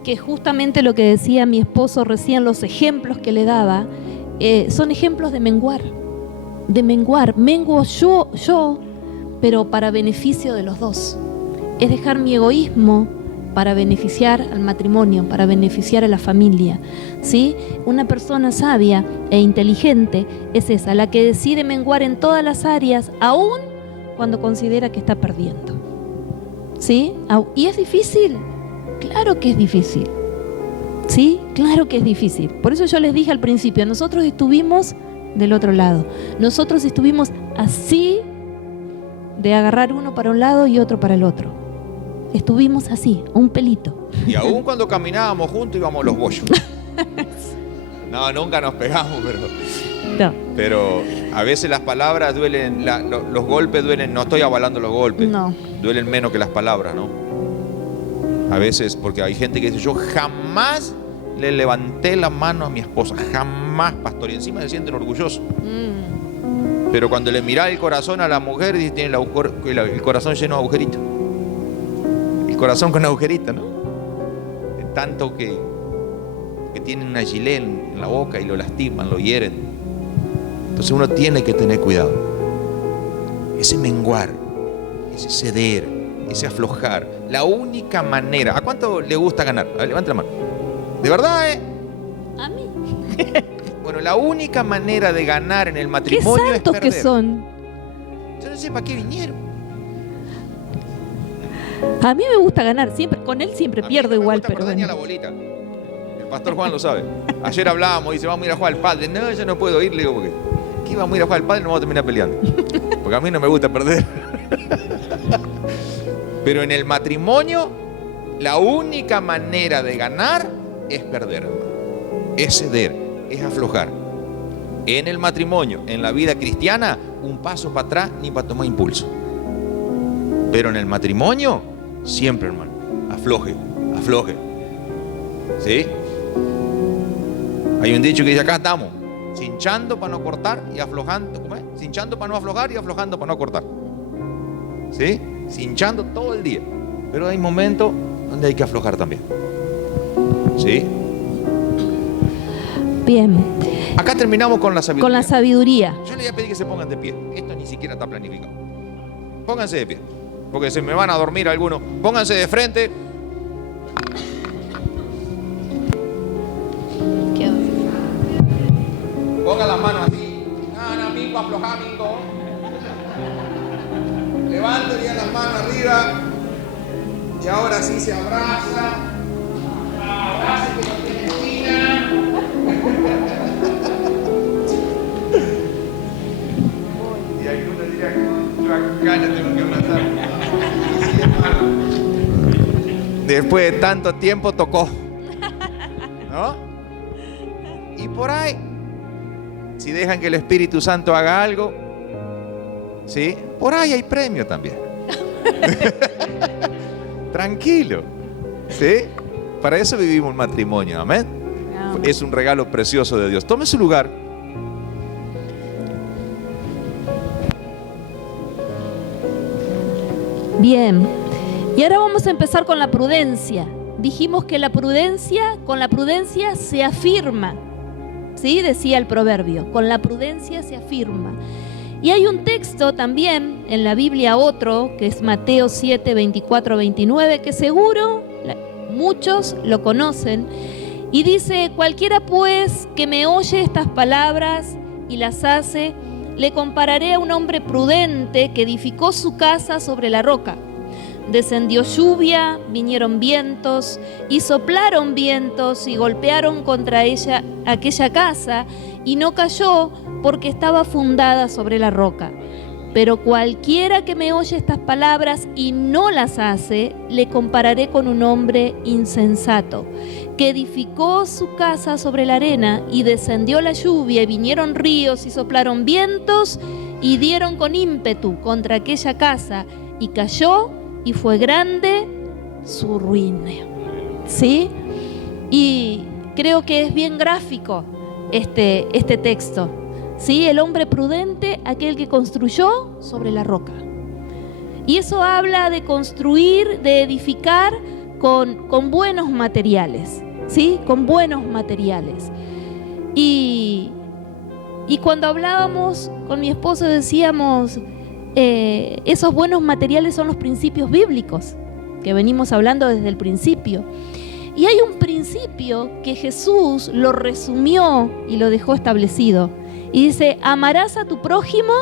Que justamente lo que decía mi esposo recién, los ejemplos que le daba, son ejemplos de menguar. De menguar. Menguo yo, pero para beneficio de los dos. Es dejar mi egoísmo para beneficiar al matrimonio, para beneficiar a la familia, ¿sí? Una persona sabia e inteligente es esa, la que decide menguar en todas las áreas, aún cuando considera que está perdiendo, ¿sí? ¿Y es difícil? Claro que es difícil, ¿sí? Claro que es difícil. Por eso yo les dije al principio, nosotros estuvimos del otro lado. Nosotros estuvimos así, de agarrar uno para un lado y otro para el otro. Estuvimos así, un pelito. Y aún cuando caminábamos juntos íbamos los bollos. No, nunca nos pegamos, pero a veces las palabras duelen, los golpes duelen. No estoy avalando los golpes. No. Duelen menos que las palabras, ¿no? A veces, porque hay gente que dice, yo jamás le levanté la mano a mi esposa. Jamás, pastor. Y encima se sienten orgullosos. Pero cuando le mirá el corazón a la mujer, tiene el corazón lleno de agujeritos. El corazón con agujerita, ¿no? De tanto que tienen una gilet en la boca y lo lastiman, lo hieren. Entonces uno tiene que tener cuidado. Ese menguar, ese ceder, ese aflojar. La única manera. ¿A cuánto le gusta ganar? A ver, levanta la mano. ¿De verdad, A mí. Bueno, la única manera de ganar en el matrimonio ¡Qué santos es perder. que son! Yo no sé para qué vinieron. A mí me gusta ganar, siempre, con él siempre pierdo igual, pero bueno. La bolita. El pastor Juan lo sabe. Ayer hablábamos, dice, vamos a ir a jugar al padre. No, yo no puedo ir, le digo, porque ¿qué vamos a ir a jugar al padre? No vamos a terminar peleando. Porque a mí no me gusta perder. Pero en el matrimonio, la única manera de ganar es perder, es ceder, es aflojar. En el matrimonio, en la vida cristiana, un paso para atrás ni para tomar impulso. Pero en el matrimonio, siempre, hermano, afloje, afloje. ¿Sí? Hay un dicho que dice, acá estamos, cinchando para no cortar y aflojando, ¿cómo es? Cinchando para no aflojar y aflojando para no cortar. ¿Sí? Cinchando todo el día. Pero hay momentos donde hay que aflojar también. ¿Sí? Bien. Acá terminamos con la sabiduría. Con la sabiduría. Yo le voy a pedir que se pongan de pie. Esto ni siquiera está planificado. Pónganse de pie, porque se me van a dormir algunos. Pónganse de frente. Pongan las manos así. No, amigo, aflojá, amigo. Levanten bien las manos arriba. Y ahora sí se abraza. Abraza que no tiene esquina. Y algunos dirán, acá no tengo que abrazar. Sí, hermano. Después de tanto tiempo tocó. ¿No? Y por ahí, si dejan que el Espíritu Santo haga algo, ¿sí? Por ahí hay premio también. Tranquilo, ¿sí? Para eso vivimos el matrimonio, amén. Es un regalo precioso de Dios. Tome su lugar. Bien. Y ahora vamos a empezar con la prudencia. Dijimos que con la prudencia se afirma. ¿Sí? Decía el proverbio, con la prudencia se afirma. Y hay un texto también en la Biblia, otro, que es Mateo 7, 24, 29, que seguro muchos lo conocen. Y dice, cualquiera pues que me oye estas palabras y las hace, le compararé a un hombre prudente que edificó su casa sobre la roca. Descendió lluvia, vinieron vientos y soplaron vientos y golpearon contra aquella casa y no cayó porque estaba fundada sobre la roca. Pero cualquiera que me oye estas palabras y no las hace, le compararé con un hombre insensato, que edificó su casa sobre la arena y descendió la lluvia y vinieron ríos y soplaron vientos y dieron con ímpetu contra aquella casa y cayó y fue grande su ruina. ¿Sí? Y creo que es bien gráfico este texto. ¿Sí? El hombre prudente, aquel que construyó sobre la roca. Y eso habla de construir, de edificar con buenos materiales. ¿Sí? Con buenos materiales. Y cuando hablábamos con mi esposo decíamos, esos buenos materiales son los principios bíblicos que venimos hablando desde el principio. Y hay un principio que Jesús lo resumió y lo dejó establecido. Y dice, amarás a tu prójimo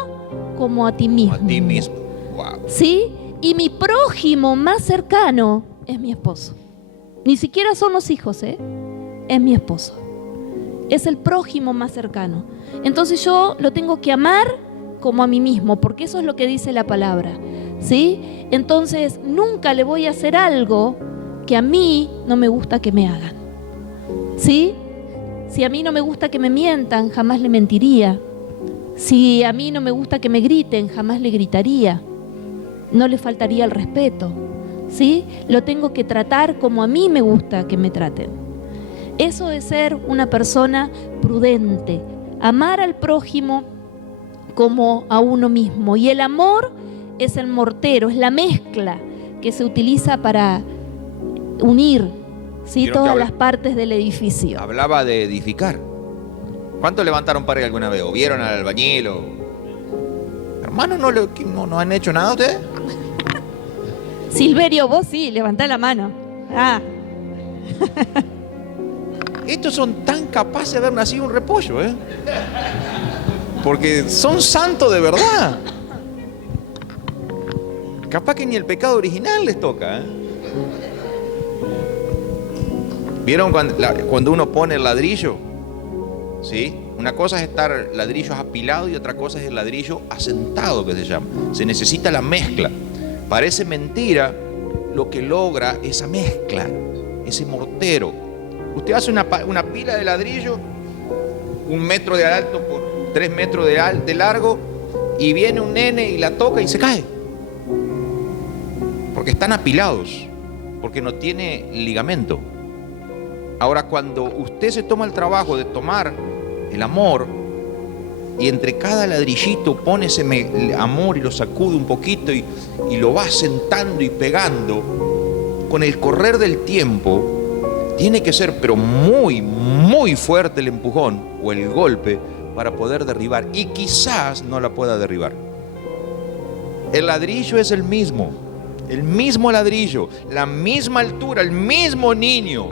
como a ti mismo. A ti mismo. Wow. ¿Sí? Y mi prójimo más cercano es mi esposo. Ni siquiera son los hijos, es mi esposo. Es el prójimo más cercano. Entonces yo lo tengo que amar como a mí mismo, porque eso es lo que dice la palabra, ¿sí? Entonces nunca le voy a hacer algo que a mí no me gusta que me hagan, ¿sí? Si a mí no me gusta que me mientan, jamás le mentiría. Si a mí no me gusta que me griten, jamás le gritaría. No le faltaría el respeto, ¿sí? Lo tengo que tratar como a mí me gusta que me traten. Eso es ser una persona prudente, amar al prójimo como a uno mismo. Y el amor es el mortero, es la mezcla que se utiliza para unir, ¿sí?, todas las partes del edificio. Hablaba de edificar. ¿Cuántos levantaron pared alguna vez? ¿O vieron al albañil? Hermano, ¿no han hecho nada ustedes? Silverio, vos sí, levantá la mano. Estos son tan capaces de haber nacido un repollo, porque son santos de verdad. Capaz que ni el pecado original les toca, ¿Vieron cuando uno pone el ladrillo? ¿Sí? Una cosa es estar ladrillos apilados y otra cosa es el ladrillo asentado, que se llama. Se necesita la mezcla. Parece mentira lo que logra esa mezcla, ese mortero. Usted hace una pila de ladrillo, 1 metro de alto por 3 metros de largo, y viene un nene y la toca y se cae. Porque están apilados, porque no tiene ligamento. Ahora, cuando usted se toma el trabajo de tomar el amor y entre cada ladrillito pone ese amor y lo sacude un poquito y lo va sentando y pegando, con el correr del tiempo tiene que ser pero muy, muy fuerte el empujón o el golpe para poder derribar, y quizás no la pueda derribar. El ladrillo es el mismo ladrillo, la misma altura, el mismo niño,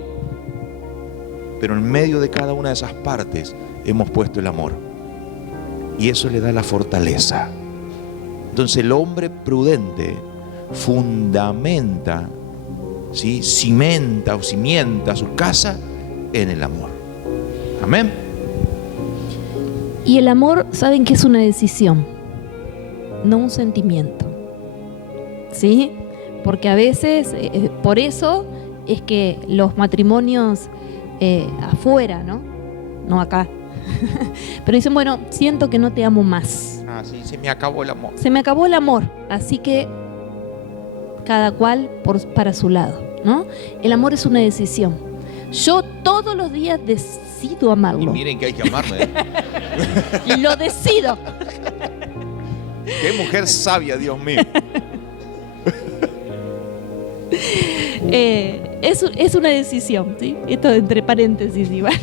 pero en medio de cada una de esas partes hemos puesto el amor, y eso le da la fortaleza. Entonces el hombre prudente fundamenta, ¿sí?, cimienta su casa en el amor. Amén. Y el amor, ¿saben que es una decisión? No un sentimiento, ¿sí? Porque a veces, por eso es que los matrimonios afuera, no acá, pero dicen, bueno, siento que no te amo más. Sí, se me acabó el amor. Se me acabó el amor, así que cada cual para su lado, ¿no? El amor es una decisión. Yo todos los días decido amarlo. Y miren que hay que amarme, Lo decido. Qué mujer sabia, Dios mío. Es una decisión, ¿sí? Esto entre paréntesis, Iván.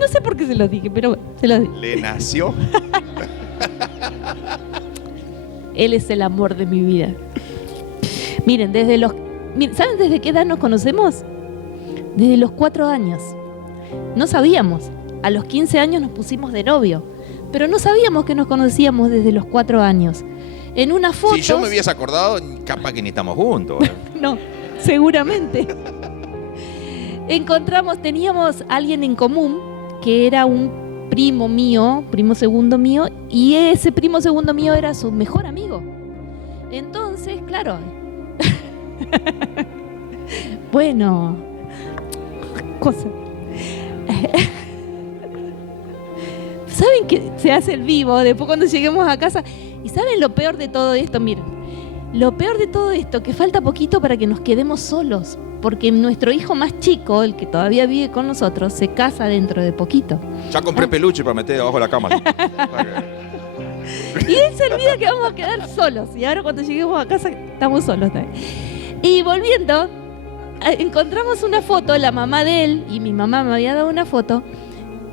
No sé por qué se lo dije, pero bueno, se lo dije. Le nació. Él es el amor de mi vida. Miren, ¿saben desde qué edad nos conocemos? Desde los 4 años. No sabíamos. A los 15 años nos pusimos de novio, pero no sabíamos que nos conocíamos desde los 4 años. En una foto. Si yo me hubiese acordado, capaz que ni estamos juntos. No, seguramente. Teníamos a alguien en común que era un primo mío, primo segundo mío, y ese primo segundo mío era su mejor amigo. Entonces, claro. Bueno, cosa. ¿Saben que se hace el vivo después cuando lleguemos a casa? ¿Y saben lo peor de todo esto? Miren, lo peor de todo esto, que falta poquito para que nos quedemos solos, porque nuestro hijo más chico, el que todavía vive con nosotros, se casa dentro de poquito. Ya compré peluche para meter debajo de la cama. Y él se olvida que vamos a quedar solos, y ahora cuando lleguemos a casa estamos solos también. Y volviendo, encontramos una foto, la mamá de él y mi mamá me había dado una foto,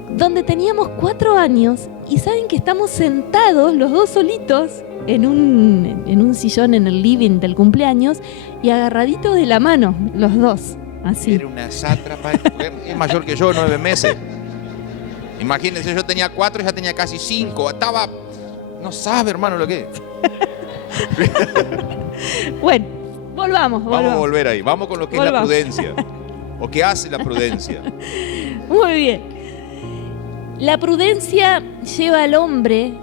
donde teníamos 4 años, y saben que estamos sentados los dos solitos en un sillón en el living del cumpleaños y agarraditos de la mano, los dos, así. Era una sátrapa, es mayor que yo, 9 meses. Imagínense, yo tenía 4, ella tenía casi 5. Estaba, no sabe, hermano, lo que es. Bueno, volvamos. Vamos a volver ahí, vamos con lo que es la prudencia. ¿O qué hace la prudencia? Muy bien. La prudencia lleva al hombre.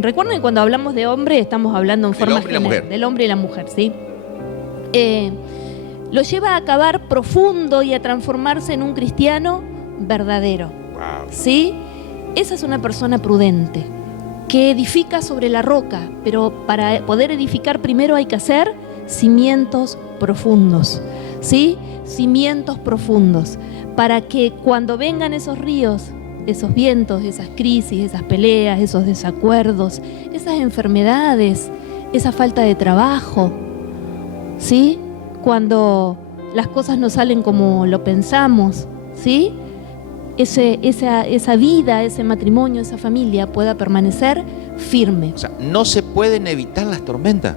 Recuerden que cuando hablamos de hombre estamos hablando en forma general, del hombre y la mujer, ¿sí? Lo lleva a cavar profundo y a transformarse en un cristiano verdadero. Wow. ¿Sí? Esa es una persona prudente que edifica sobre la roca, pero para poder edificar primero hay que hacer cimientos profundos, ¿sí? Cimientos profundos, para que cuando vengan esos ríos, esos vientos, esas crisis, esas peleas, esos desacuerdos, esas enfermedades, esa falta de trabajo, ¿sí? Cuando las cosas no salen como lo pensamos, ¿sí? Esa vida, ese matrimonio, esa familia pueda permanecer firme. O sea, no se pueden evitar las tormentas.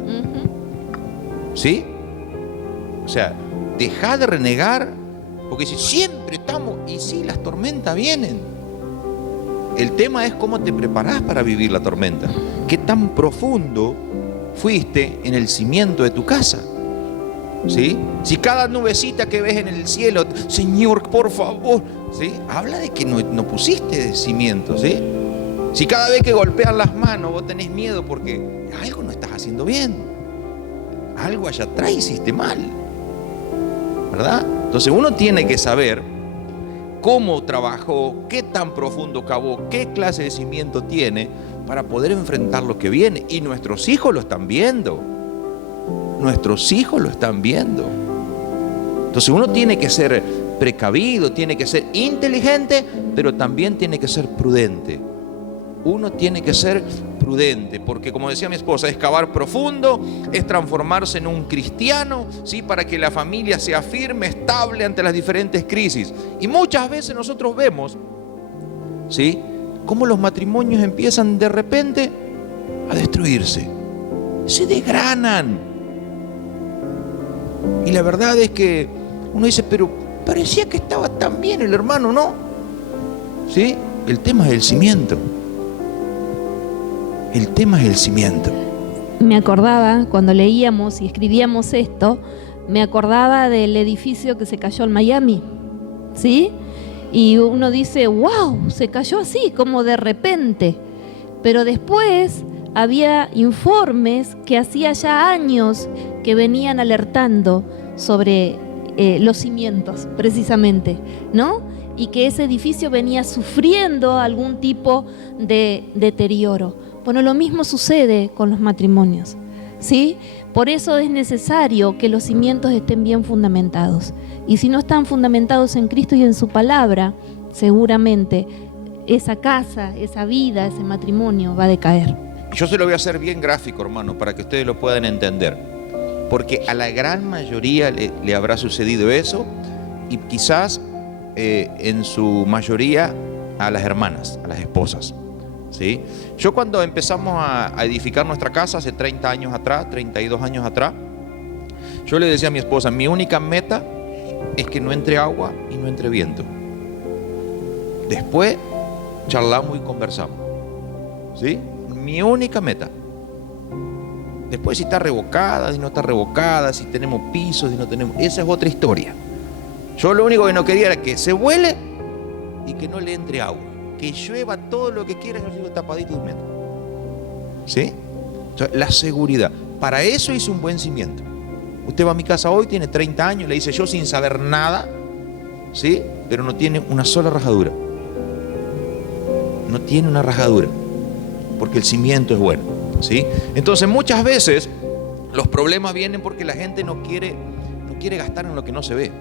¿Sí? O sea, deja de renegar, porque si siempre estamos, y sí, las tormentas vienen. El tema es cómo te preparás para vivir la tormenta. ¿Qué tan profundo fuiste en el cimiento de tu casa? ¿Sí? Si cada nubecita que ves en el cielo, Señor, por favor, ¿sí? Habla de que no pusiste cimiento, ¿sí? Si cada vez que golpeas las manos vos tenés miedo porque algo no estás haciendo bien, algo allá atrás hiciste mal, ¿verdad? Entonces uno tiene que saber cómo trabajó, qué tan profundo cavó, qué clase de cimiento tiene para poder enfrentar lo que viene. Y nuestros hijos lo están viendo. Nuestros hijos lo están viendo. Entonces uno tiene que ser precavido, tiene que ser inteligente, pero también tiene que ser prudente. Uno tiene que ser prudente, porque como decía mi esposa, es cavar profundo, es transformarse en un cristiano, ¿sí? Para que la familia sea firme, estable ante las diferentes crisis. Y muchas veces nosotros vemos, ¿sí?, cómo los matrimonios empiezan de repente a destruirse, se desgranan. Y la verdad es que uno dice, pero parecía que estaba tan bien el hermano, ¿no? ¿Sí? El tema es el cimiento. El tema es el cimiento. Me acordaba, cuando leíamos y escribíamos esto, me acordaba del edificio que se cayó en Miami, ¿sí? Y uno dice, wow, se cayó así, como de repente. Pero después había informes que hacía ya años que venían alertando sobre los cimientos, precisamente, ¿no? Y que ese edificio venía sufriendo algún tipo de deterioro. Bueno, lo mismo sucede con los matrimonios, ¿sí? Por eso es necesario que los cimientos estén bien fundamentados. Y si no están fundamentados en Cristo y en su palabra, seguramente esa casa, esa vida, ese matrimonio va a decaer. Yo se lo voy a hacer bien gráfico, hermano, para que ustedes lo puedan entender. Porque a la gran mayoría le habrá sucedido eso, y quizás en su mayoría a las hermanas, a las esposas, ¿sí? Yo cuando empezamos a edificar nuestra casa hace 30 años atrás, 32 años atrás, yo le decía a mi esposa, mi única meta es que no entre agua y no entre viento. Después charlamos y conversamos, ¿sí? Mi única meta. Después si está revocada, si no está revocada, si tenemos pisos, si no tenemos, esa es otra historia. Yo lo único que no quería era que se vuele y que no le entre agua, que llueva todo lo que quiera, yo sigo tapadito durmiendo, ¿sí? O sea, la seguridad, para eso hice un buen cimiento. Usted va a mi casa hoy, tiene 30 años, le hice yo sin saber nada, ¿sí? Pero no tiene una sola rajadura. No tiene una rajadura, porque el cimiento es bueno, ¿sí? Entonces muchas veces los problemas vienen porque la gente no quiere gastar en lo que no se ve.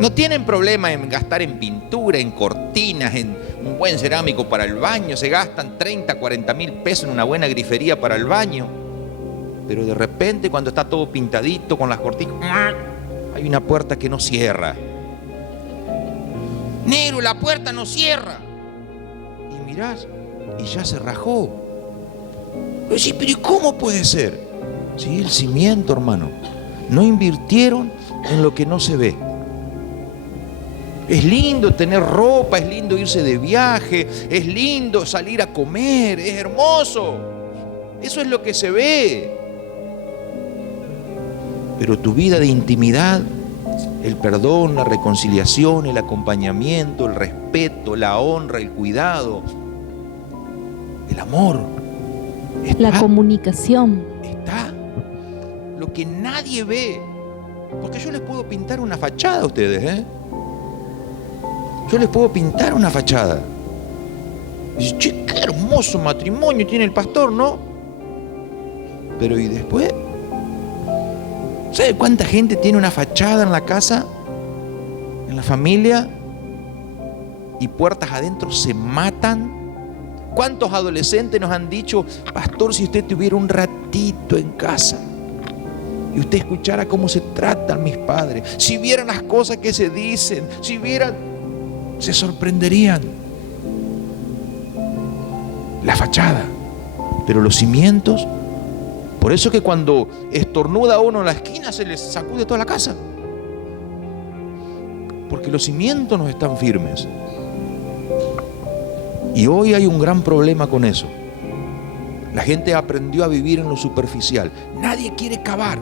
No tienen problema en gastar en pintura, en cortinas, en un buen cerámico para el baño. Se gastan 30, 40 mil pesos en una buena grifería para el baño. Pero de repente cuando está todo pintadito con las cortinas, hay una puerta que no cierra. Negro, la puerta no cierra. Y mirás, y ya se rajó. Pero sí, pero ¿y cómo puede ser? Sí, el cimiento, hermano. No invirtieron en lo que no se ve. Es lindo tener ropa, es lindo irse de viaje, es lindo salir a comer, es hermoso. Eso es lo que se ve. Pero tu vida de intimidad, el perdón, la reconciliación, el acompañamiento, el respeto, la honra, el cuidado, el amor, La comunicación. está lo que nadie ve. Porque yo les puedo pintar una fachada a ustedes, ¿eh? Yo les puedo pintar una fachada. Y dice, che, qué hermoso matrimonio tiene el pastor, ¿no? Pero ¿y después? ¿Sabe cuánta gente tiene una fachada en la casa, en la familia, y puertas adentro se matan? ¿Cuántos adolescentes nos han dicho, pastor, si usted tuviera un ratito en casa y usted escuchara cómo se tratan mis padres, si vieran las cosas que se dicen, si vieran, se sorprenderían? La fachada, pero los cimientos. Por eso que cuando estornuda uno en la esquina se les sacude toda la casa, porque los cimientos no están firmes. Y hoy hay un gran problema con eso. La gente aprendió a vivir en lo superficial. Nadie quiere cavar.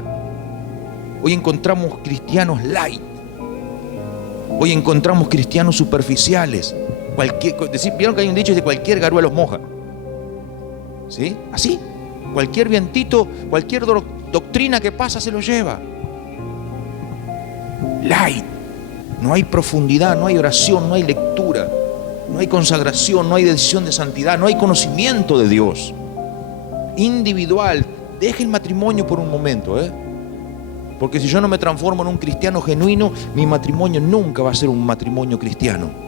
Hoy encontramos cristianos light. Hoy encontramos cristianos superficiales. ¿Vieron que hay un dicho de cualquier garuelo moja? ¿Sí? Así. Cualquier vientito, cualquier doctrina que pasa se lo lleva. Light. No hay profundidad, no hay oración, no hay lectura, no hay consagración, no hay decisión de santidad, no hay conocimiento de Dios. Individual. Deje el matrimonio por un momento, ¿eh? Porque si yo no me transformo en un cristiano genuino, mi matrimonio nunca va a ser un matrimonio cristiano.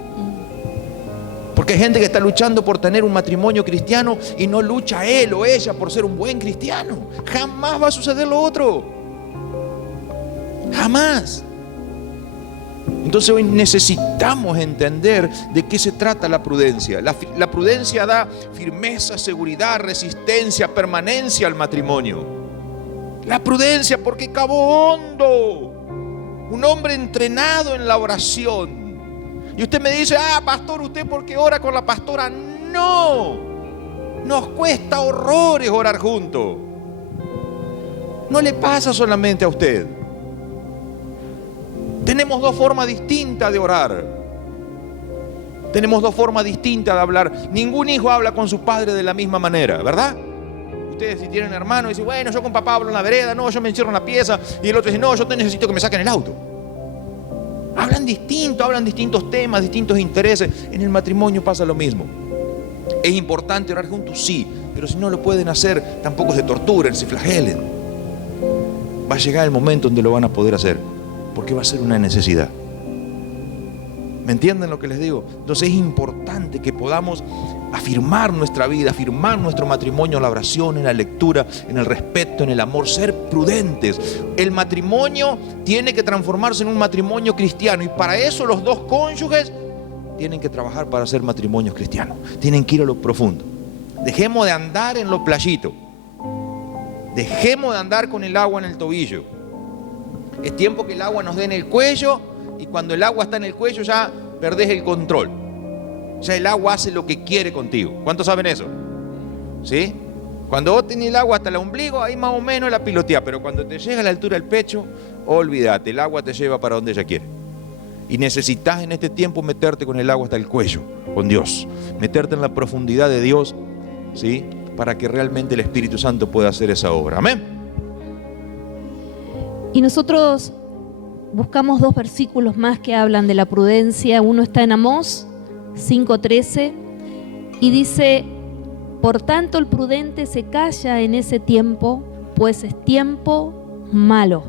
Porque hay gente que está luchando por tener un matrimonio cristiano y no lucha él o ella por ser un buen cristiano. Jamás va a suceder lo otro. Jamás. Entonces hoy necesitamos entender de qué se trata la prudencia. La prudencia da firmeza, seguridad, resistencia, permanencia al matrimonio. La prudencia porque cavó hondo. Un hombre entrenado en la oración. Y usted me dice, pastor, ¿usted por qué ora con la pastora? No, nos cuesta horrores orar juntos. No le pasa solamente a usted. Tenemos dos formas distintas de orar. Tenemos dos formas distintas de hablar. Ningún hijo habla con su padre de la misma manera, ¿verdad? Ustedes si tienen hermanos dicen, bueno, yo con papá hablo en la vereda, no, yo me encierro en la pieza. Y el otro dice, no, yo te necesito que me saquen el auto. Hablan distinto, hablan distintos temas, distintos intereses. En el matrimonio pasa lo mismo. ¿Es importante orar juntos? Sí, pero si no lo pueden hacer, tampoco se torturen, se flagelen. Va a llegar el momento donde lo van a poder hacer, porque va a ser una necesidad. ¿Me entienden lo que les digo? Entonces es importante que podamos afirmar nuestra vida, afirmar nuestro matrimonio en la oración, en la lectura, en el respeto, en el amor, ser prudentes. El matrimonio tiene que transformarse en un matrimonio cristiano y para eso los dos cónyuges tienen que trabajar para ser matrimonios cristianos. Tienen que ir a lo profundo. Dejemos de andar en lo playito. Dejemos de andar con el agua en el tobillo. Es tiempo que el agua nos dé en el cuello y cuando el agua está en el cuello ya perdés el control. Ya el agua hace lo que quiere contigo. ¿Cuántos saben eso? ¿Sí? Cuando vos tenés el agua hasta el ombligo, ahí más o menos la pilotea. Pero cuando te llega a la altura del pecho, olvídate, el agua te lleva para donde ella quiere. Y necesitas en este tiempo meterte con el agua hasta el cuello, con Dios. Meterte en la profundidad de Dios, ¿sí? Para que realmente el Espíritu Santo pueda hacer esa obra. Amén. Y nosotros buscamos dos versículos más que hablan de la prudencia. Uno está en Amós 5:13 y dice, por tanto el prudente se calla en ese tiempo, pues es tiempo malo.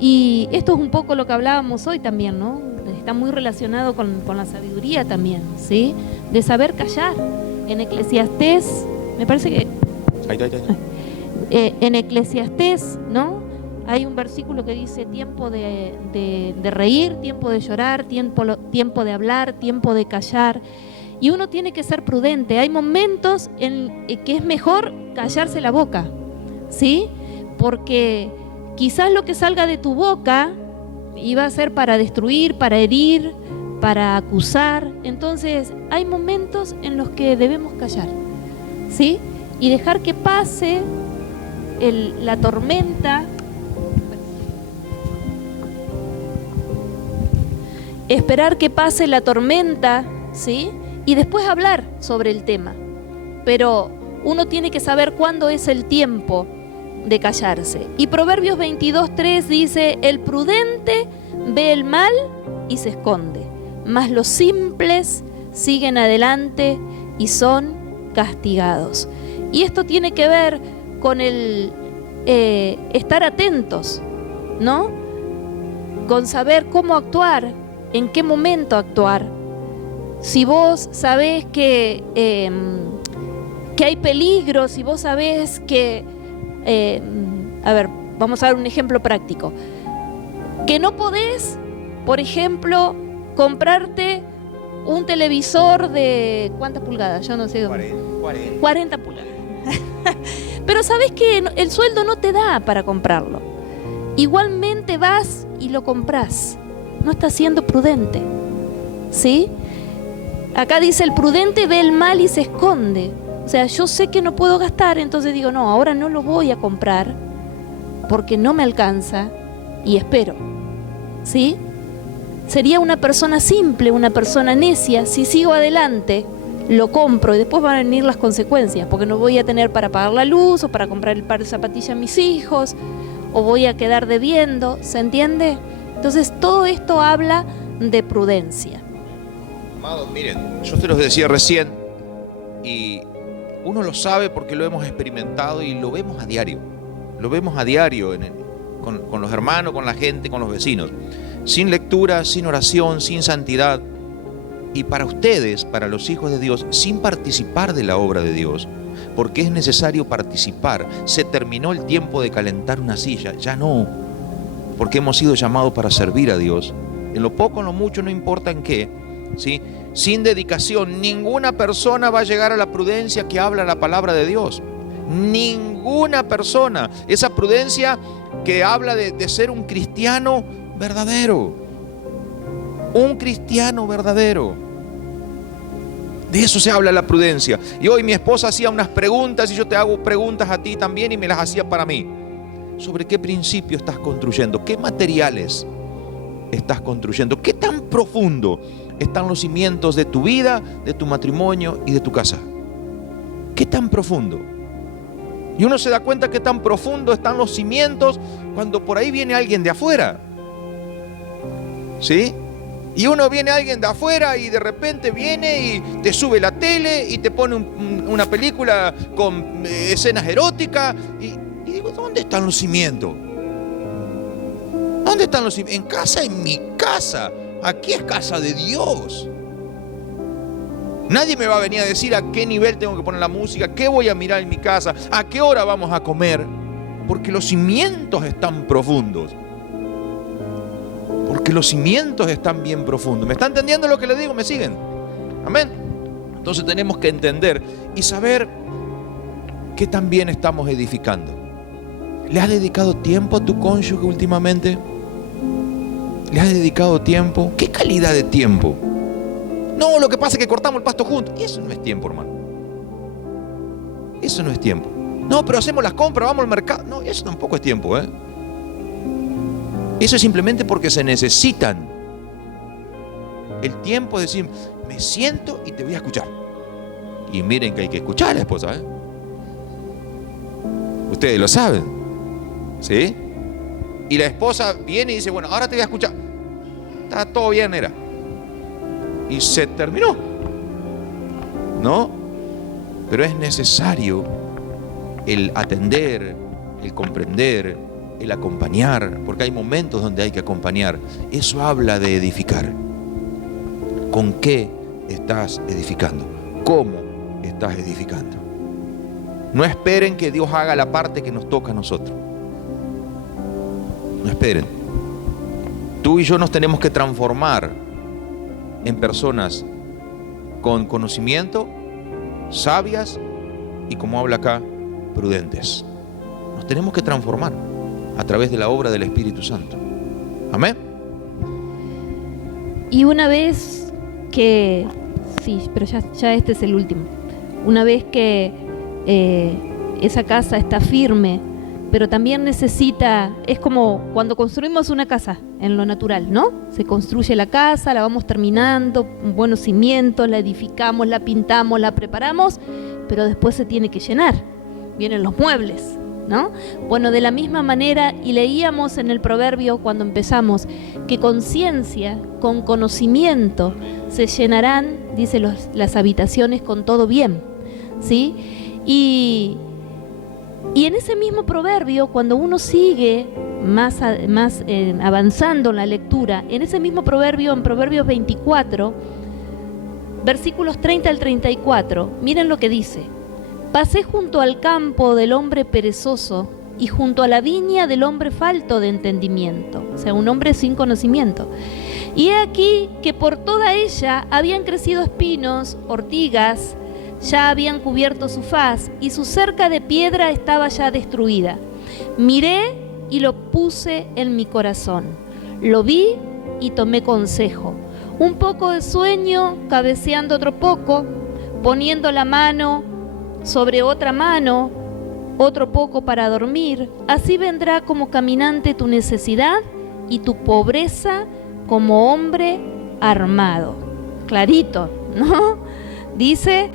Y esto es un poco lo que hablábamos hoy también, ¿no? Está muy relacionado con la sabiduría también, ¿sí? De saber callar. En Eclesiastés, me parece que... en Eclesiastés, ¿no? Hay un versículo que dice tiempo de reír, tiempo de llorar, tiempo de hablar, tiempo de callar. y uno tiene que ser prudente. Hay momentos en que es mejor callarse la boca, ¿sí? Porque quizás lo que salga de tu boca iba a ser para destruir, para herir, para acusar. Entonces hay momentos en los que debemos callar, ¿sí? Y dejar que pase la tormenta. Esperar que pase la tormenta, ¿sí? Y después hablar sobre el tema. Pero uno tiene que saber cuándo es el tiempo de callarse. Y Proverbios 22:3 dice: el prudente ve el mal y se esconde, mas los simples siguen adelante y son castigados. Y esto tiene que ver con el estar atentos, ¿no? Con saber cómo actuar, en qué momento actuar. Si vos sabés que hay peligro, si vos sabés que... a ver, vamos a dar un ejemplo práctico. Que no podés, por ejemplo, comprarte un televisor de... ¿cuántas pulgadas? Yo no sé. 40 pulgadas. Pero sabés que el sueldo no te da para comprarlo. Igualmente vas y lo comprás. No estás siendo prudente, ¿sí? Acá dice: el prudente ve el mal y se esconde. O sea, yo sé que no puedo gastar, entonces digo, no, ahora no lo voy a comprar porque no me alcanza y espero, ¿sí? Sería una persona simple, una persona necia. Si sigo adelante, lo compro y después van a venir las consecuencias, porque no voy a tener para pagar la luz o para comprar el par de zapatillas a mis hijos, o voy a quedar debiendo, ¿se entiende? Entonces todo esto habla de prudencia. Amados, miren, yo se los decía recién, y uno lo sabe porque lo hemos experimentado y lo vemos a diario. Lo vemos a diario con los hermanos, con la gente, con los vecinos. Sin lectura, sin oración, sin santidad. Y para ustedes, para los hijos de Dios, sin participar de la obra de Dios. Porque es necesario participar. Se terminó el tiempo de calentar una silla, ya no. Porque hemos sido llamados para servir a Dios. En lo poco, en lo mucho, no importa en qué, ¿sí? Sin dedicación, ninguna persona va a llegar a la prudencia que habla la palabra de Dios. Ninguna persona. Esa prudencia que habla de ser un cristiano verdadero. Un cristiano verdadero. De eso se habla la prudencia. Y hoy mi esposa hacía unas preguntas y yo te hago preguntas a ti también y me las hacía para mí. ¿Sobre qué principio estás construyendo? ¿Qué materiales estás construyendo? ¿Qué tan profundo están los cimientos de tu vida, de tu matrimonio y de tu casa? ¿Qué tan profundo? Y uno se da cuenta que tan profundo están los cimientos cuando por ahí viene alguien de afuera, ¿sí? Y uno viene alguien de afuera y de repente viene y te sube la tele y te pone una película con escenas eróticas y digo, ¿dónde están los cimientos? ¿Dónde están los cimientos? En casa, en mi casa. Aquí es casa de Dios. Nadie me va a venir a decir a qué nivel tengo que poner la música, qué voy a mirar en mi casa, a qué hora vamos a comer, porque los cimientos están profundos. Porque los cimientos están bien profundos. ¿Me está entendiendo lo que le digo? ¿Me siguen? Amén. Entonces tenemos que entender y saber qué tan bien estamos edificando. ¿Le has dedicado tiempo a tu cónyuge últimamente? ¿Le has dedicado tiempo? ¿Qué calidad de tiempo? No, lo que pasa es que cortamos el pasto juntos. Eso no es tiempo, hermano. Eso no es tiempo. No, pero hacemos las compras, vamos al mercado. No, eso tampoco es tiempo, ¿eh? Eso es simplemente porque se necesitan. El tiempo es decir, me siento y te voy a escuchar. Y miren que hay que escuchar a la esposa, ¿eh? Ustedes lo saben, ¿sí? Y la esposa viene y dice, bueno, ahora te voy a escuchar. Está todo bien, era. Y se terminó, ¿no? Pero es necesario el atender, el comprender, el acompañar, porque hay momentos donde hay que acompañar. Eso habla de edificar. ¿Con qué estás edificando? ¿Cómo estás edificando? No esperen que Dios haga la parte que nos toca a nosotros. No esperen. Tú y yo nos tenemos que transformar en personas con conocimiento, sabias y, como habla acá, prudentes. Nos tenemos que transformar a través de la obra del Espíritu Santo. Amén. Y una vez que, sí, pero ya este es el último, una vez que esa casa está firme, pero también necesita, es como cuando construimos una casa en lo natural, ¿no? Se construye la casa, la vamos terminando, buenos cimientos, la edificamos, la pintamos, la preparamos, pero después se tiene que llenar, vienen los muebles, ¿no? Bueno, de la misma manera, y leíamos en el proverbio cuando empezamos, que con ciencia, con conocimiento, se llenarán, dice, las habitaciones con todo bien, ¿sí? Y en ese mismo proverbio, cuando uno sigue más avanzando en la lectura, en ese mismo proverbio, en Proverbios 24, versículos 30 al 34, miren lo que dice: pasé junto al campo del hombre perezoso y junto a la viña del hombre falto de entendimiento, o sea, un hombre sin conocimiento. Y he aquí que por toda ella habían crecido espinos, ortigas, ya habían cubierto su faz, y su cerca de piedra estaba ya destruida. Miré y lo puse en mi corazón. Lo vi y tomé consejo. Un poco de sueño, cabeceando otro poco, poniendo la mano sobre otra mano, otro poco para dormir. Así vendrá como caminante tu necesidad y tu pobreza como hombre armado. Clarito, ¿no? Dice...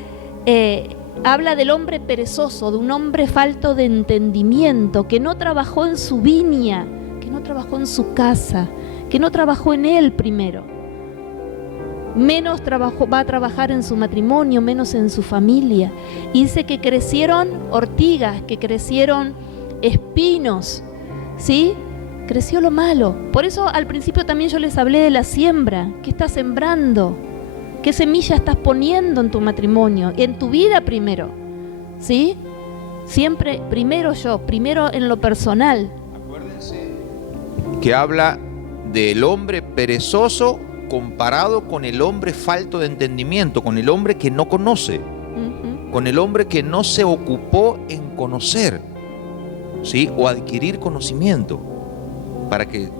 habla del hombre perezoso, de un hombre falto de entendimiento, que no trabajó en su viña, que no trabajó en su casa, que no trabajó en él primero. Menos va a trabajar en su matrimonio, menos en su familia. Y dice que crecieron ortigas, que crecieron espinos, ¿sí? Creció lo malo. Por eso al principio también yo les hablé de la siembra. ¿Qué estás sembrando? ¿Qué semilla estás poniendo en tu matrimonio? En tu vida primero, ¿sí? Siempre primero yo, primero en lo personal. Acuérdense que habla del hombre perezoso comparado con el hombre falto de entendimiento, con el hombre que no conoce, con el hombre que no se ocupó en conocer, ¿sí? O adquirir conocimiento. Para que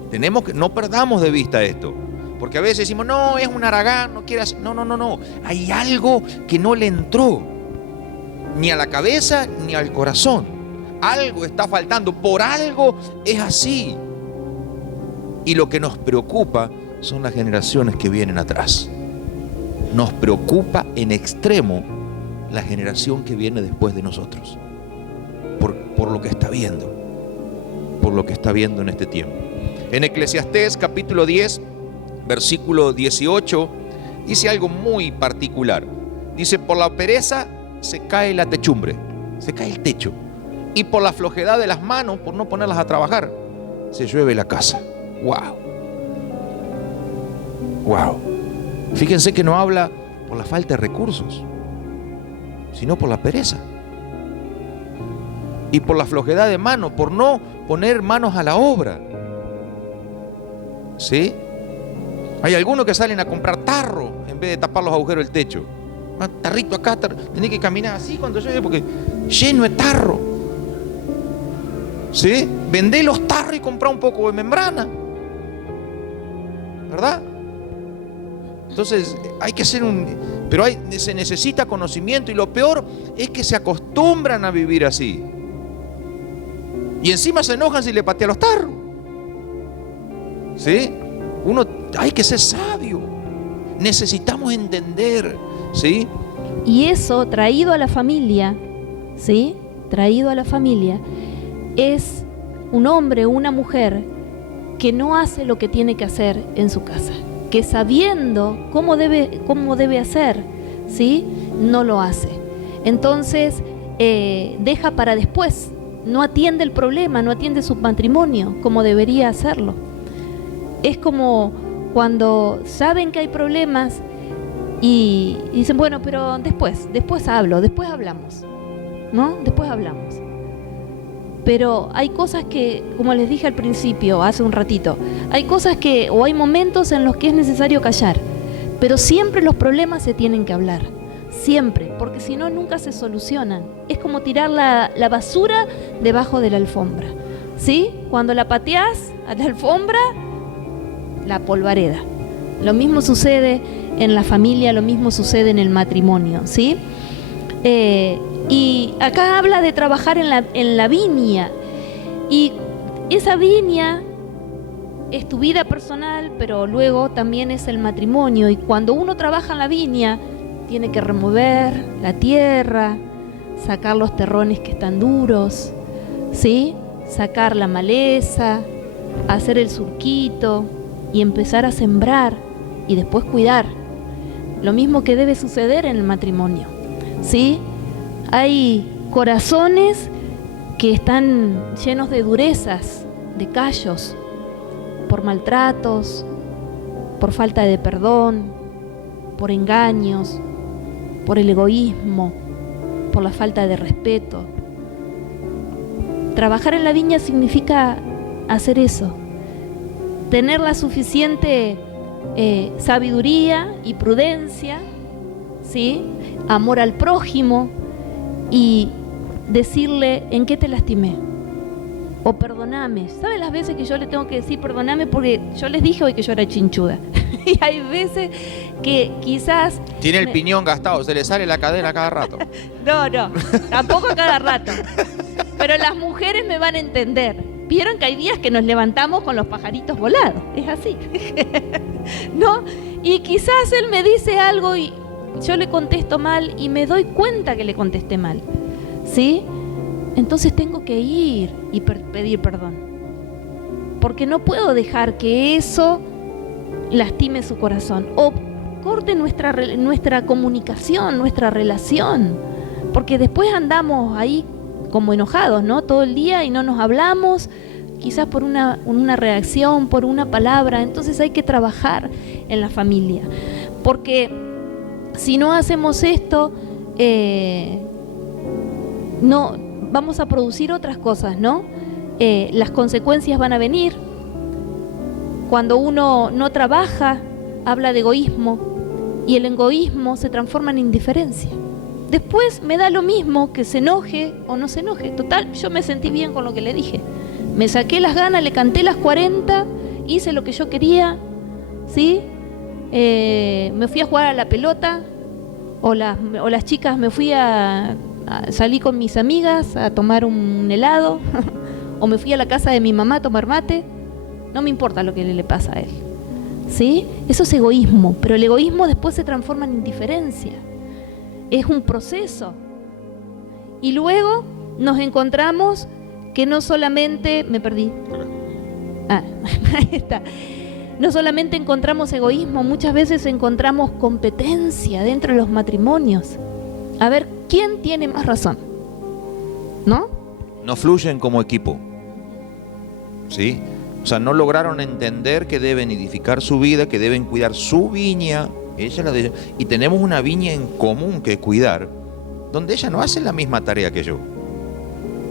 no perdamos de vista esto. Porque a veces decimos, no, es un haragán, no quiere hacer. No. Hay algo que no le entró ni a la cabeza ni al corazón. Algo está faltando, por algo es así. Y lo que nos preocupa son las generaciones que vienen atrás. Nos preocupa en extremo la generación que viene después de nosotros. Por lo que está viendo. Por lo que está viendo en este tiempo. En Eclesiastés capítulo 10, versículo 18, dice algo muy particular. Dice, por la pereza se cae la techumbre, se cae el techo. Y por la flojedad de las manos, por no ponerlas a trabajar, se llueve la casa. Wow. Fíjense que no habla por la falta de recursos, sino por la pereza. Y por la flojedad de manos, por no poner manos a la obra. ¿Sí? Hay algunos que salen a comprar tarro en vez de tapar los agujeros del techo. Tarrito acá, tenés que caminar así cuando llueve porque lleno de tarro. ¿Sí? Vendé los tarros y comprá un poco de membrana. ¿Verdad? Entonces hay que hacer pero se necesita conocimiento, y lo peor es que se acostumbran a vivir así. Y encima se enojan si le patea los tarros. ¿Sí? Hay que ser sabio. Necesitamos entender, ¿sí? Y eso traído a la familia, ¿sí? Traído a la familia, es un hombre o una mujer que no hace lo que tiene que hacer en su casa, que sabiendo cómo debe hacer, ¿sí? No lo hace. Entonces deja para después, no atiende el problema, no atiende su matrimonio como debería hacerlo. Es como cuando saben que hay problemas y dicen, bueno, pero después hablamos, ¿no? Después hablamos. Pero hay cosas que, como les dije al principio, hace un ratito, hay cosas o hay momentos en los que es necesario callar, Pero siempre los problemas se tienen que hablar, siempre, porque si no nunca se solucionan. Es como tirar la basura debajo de la alfombra, ¿sí? Cuando la pateás a la alfombra, la polvareda. Lo mismo sucede en la familia, lo mismo sucede en el matrimonio, ¿sí? Y acá habla de trabajar en la viña, y esa viña es tu vida personal, pero luego también es el matrimonio. Y cuando uno trabaja en la viña, tiene que remover la tierra, sacar los terrones que están duros, ¿sí? Sacar la maleza, hacer el surquito y empezar a sembrar y después cuidar. Lo mismo que debe suceder en el matrimonio, ¿sí? Hay corazones que están llenos de durezas, de callos, por maltratos, por falta de perdón, por engaños, por el egoísmo, por la falta de respeto. Trabajar en la viña significa hacer eso, tener la suficiente sabiduría y prudencia, ¿sí? Amor al prójimo y decirle en qué te lastimé. O perdoname. ¿Saben las veces que yo le tengo que decir perdoname? Porque yo les dije hoy que yo era chinchuda. Y hay veces que quizás... Tiene el piñón gastado, se le sale la cadera cada rato. No, tampoco a cada rato. Pero las mujeres me van a entender. Vieron que hay días que nos levantamos con los pajaritos volados. Es así. ¿No? Y quizás él me dice algo y yo le contesto mal y me doy cuenta que le contesté mal, ¿sí? Entonces tengo que ir y pedir perdón, porque no puedo dejar que eso lastime su corazón o corte nuestra comunicación, nuestra relación, porque después andamos ahí como enojados, ¿no? Todo el día y no nos hablamos, quizás por una reacción, por una palabra. Entonces hay que trabajar en la familia, porque si no hacemos esto, no vamos a producir otras cosas, ¿no? Las consecuencias van a venir. Cuando uno no trabaja, habla de egoísmo, y el egoísmo se transforma en indiferencia. Después me da lo mismo que se enoje o no se enoje. Total, yo me sentí bien con lo que le dije. Me saqué las ganas, le canté las 40, hice lo que yo quería, ¿sí? Me fui a jugar a la pelota, o las chicas me fui salí con mis amigas a tomar un helado, o me fui a la casa de mi mamá a tomar mate. No me importa lo que le pasa a él, ¿sí? Eso es egoísmo, pero el egoísmo después se transforma en indiferencia. Es un proceso. Y luego nos encontramos que no solamente... Me perdí. Ahí está. No solamente encontramos egoísmo, muchas veces encontramos competencia dentro de los matrimonios. A ver, ¿quién tiene más razón? ¿No? No fluyen como equipo, ¿sí? O sea, no lograron entender que deben edificar su vida, que deben cuidar su viña. Ella la de ella. Y tenemos una viña en común que cuidar, donde ella no hace la misma tarea que yo.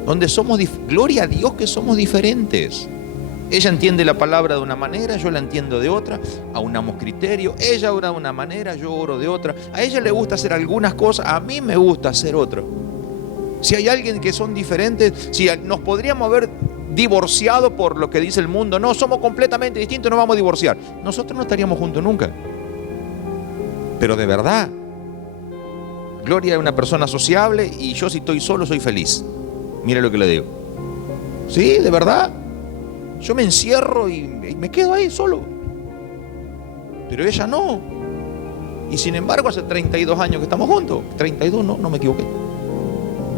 Donde somos, gloria a Dios que somos diferentes. Ella entiende la palabra de una manera, yo la entiendo de otra, aunamos criterio, ella ora de una manera, yo oro de otra. A ella le gusta hacer algunas cosas, a mí me gusta hacer otra. Si hay alguien que son diferentes, si nos podríamos haber divorciado por lo que dice el mundo, no, somos completamente distintos, no vamos a divorciar. Nosotros no estaríamos juntos nunca. Pero de verdad, Gloria es una persona sociable y yo si estoy solo soy feliz. Mire lo que le digo. Sí, de verdad. Yo me encierro y me quedo ahí solo. Pero ella no. Y sin embargo hace 32 años que estamos juntos. 32, no me equivoqué.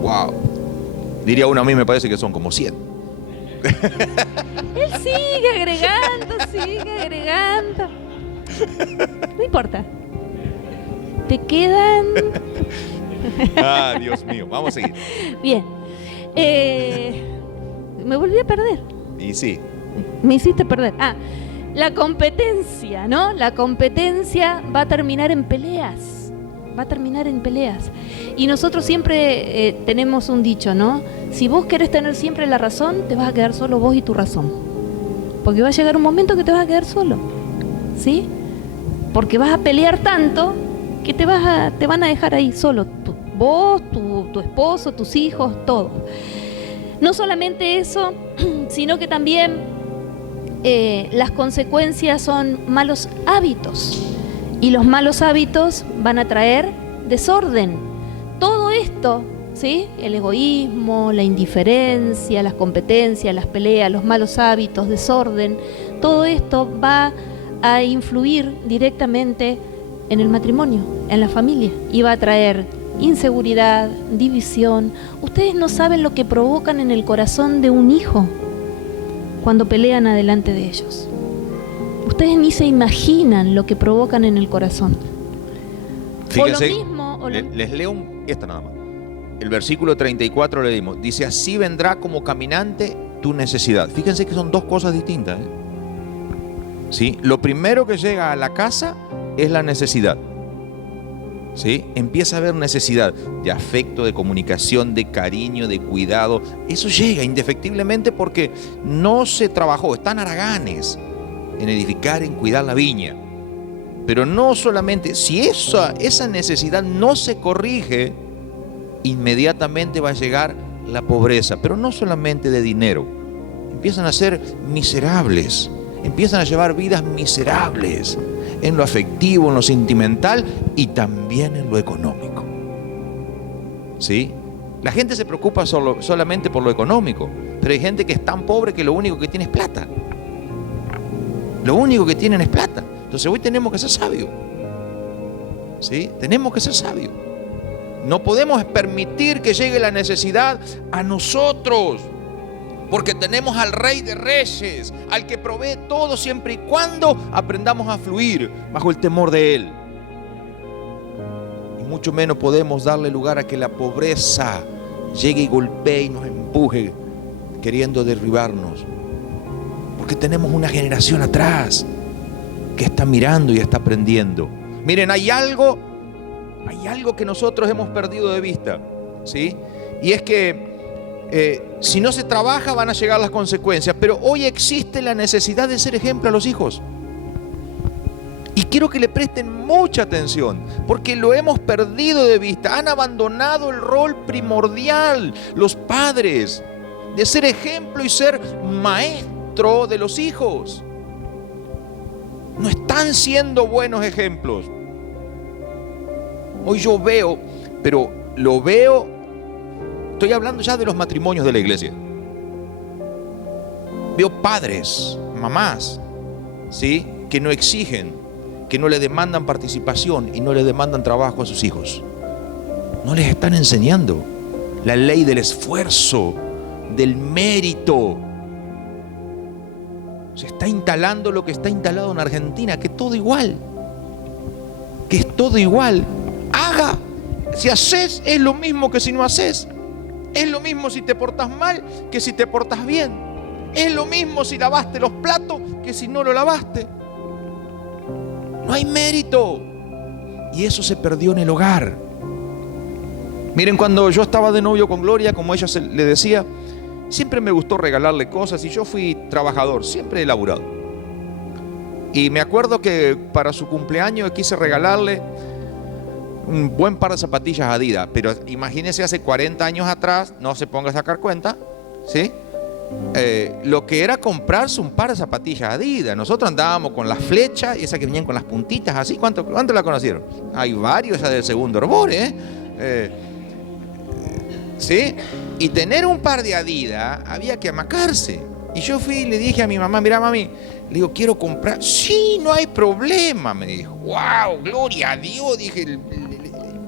Wow. Diría uno, a mí me parece que son como 100. Él sigue agregando. No importa. Te quedan... Ah, Dios mío, vamos a seguir. Bien. Me volví a perder. Y sí. Me hiciste perder. La competencia, ¿no? La competencia va a terminar en peleas. Y nosotros siempre tenemos un dicho, ¿no? Si vos querés tener siempre la razón, te vas a quedar solo vos y tu razón. Porque va a llegar un momento que te vas a quedar solo, ¿sí? porque vas a pelear tanto que te van a dejar ahí solo, vos, tu esposo, tus hijos, todo. No solamente eso, sino que también las consecuencias son malos hábitos, y los malos hábitos van a traer desorden. Todo esto, ¿sí? El egoísmo, la indiferencia, las competencias, las peleas, los malos hábitos, desorden, todo esto va a influir directamente en el matrimonio, en la familia, y va a traer inseguridad, división. Ustedes no saben lo que provocan en el corazón de un hijo cuando pelean adelante de ellos. Ustedes ni se imaginan lo que provocan en el corazón. Fíjense, o lo mismo, les leo esta nada más. El versículo 34 leímos, dice: así vendrá como caminante tu necesidad. Fíjense que son dos cosas distintas, ¿eh? ¿Sí? Lo primero que llega a la casa es la necesidad. ¿Sí? Empieza a haber necesidad de afecto, de comunicación, de cariño, de cuidado. Eso llega indefectiblemente porque no se trabajó, están haraganes en edificar, en cuidar la viña. Pero no solamente, si esa necesidad no se corrige, inmediatamente va a llegar la pobreza, pero no solamente de dinero. Empiezan a ser miserables, empiezan a llevar vidas miserables en lo afectivo, en lo sentimental y también en lo económico. ¿Sí? La gente se preocupa solamente por lo económico, pero hay gente que es tan pobre que lo único que tiene es plata. Lo único que tienen es plata. Entonces hoy tenemos que ser sabios. ¿Sí? Tenemos que ser sabios. No podemos permitir que llegue la necesidad a nosotros, porque tenemos al Rey de Reyes, al que provee todo, siempre y cuando aprendamos a fluir bajo el temor de Él. Y mucho menos podemos darle lugar a que la pobreza llegue y golpee y nos empuje, queriendo derribarnos. Porque tenemos una generación atrás que está mirando y está aprendiendo. Miren, hay algo que nosotros hemos perdido de vista, ¿sí? Y es que si no se trabaja van a llegar las consecuencias, pero hoy existe la necesidad de ser ejemplo a los hijos. Y quiero que le presten mucha atención, porque lo hemos perdido de vista. Han abandonado el rol primordial, los padres, de ser ejemplo y ser maestro de los hijos. No están siendo buenos ejemplos. Hoy yo veo, pero lo veo, estoy hablando ya de los matrimonios de la iglesia. Veo padres, mamás, ¿sí?, que no exigen, que no le demandan participación y no le demandan trabajo a sus hijos. No les están enseñando la ley del esfuerzo, del mérito. Se está instalando lo que está instalado en Argentina, que es todo igual. Que es todo igual. Haga. Si haces, es lo mismo que si no haces. Es lo mismo si te portas mal que si te portas bien. Es lo mismo si lavaste los platos que si no lo lavaste. No hay mérito. Y eso se perdió en el hogar. Miren, cuando yo estaba de novio con Gloria, como ella le decía, siempre me gustó regalarle cosas y yo fui trabajador, siempre he laburado. Y me acuerdo que para su cumpleaños quise regalarle un buen par de zapatillas Adidas, pero imagínense hace 40 años atrás, no se ponga a sacar cuenta, ¿sí? Lo que era comprarse un par de zapatillas Adidas. Nosotros andábamos con las flechas, esas que venían con las puntitas así. ¿Cuánto la conocieron? Hay varios ya del segundo hervor, ¿sí? Y tener un par de Adidas había que amacarse. Y yo fui y le dije a mi mamá: mira, mami, le digo, quiero comprar. Sí, no hay problema, me dijo. Wow, gloria a Dios, dije,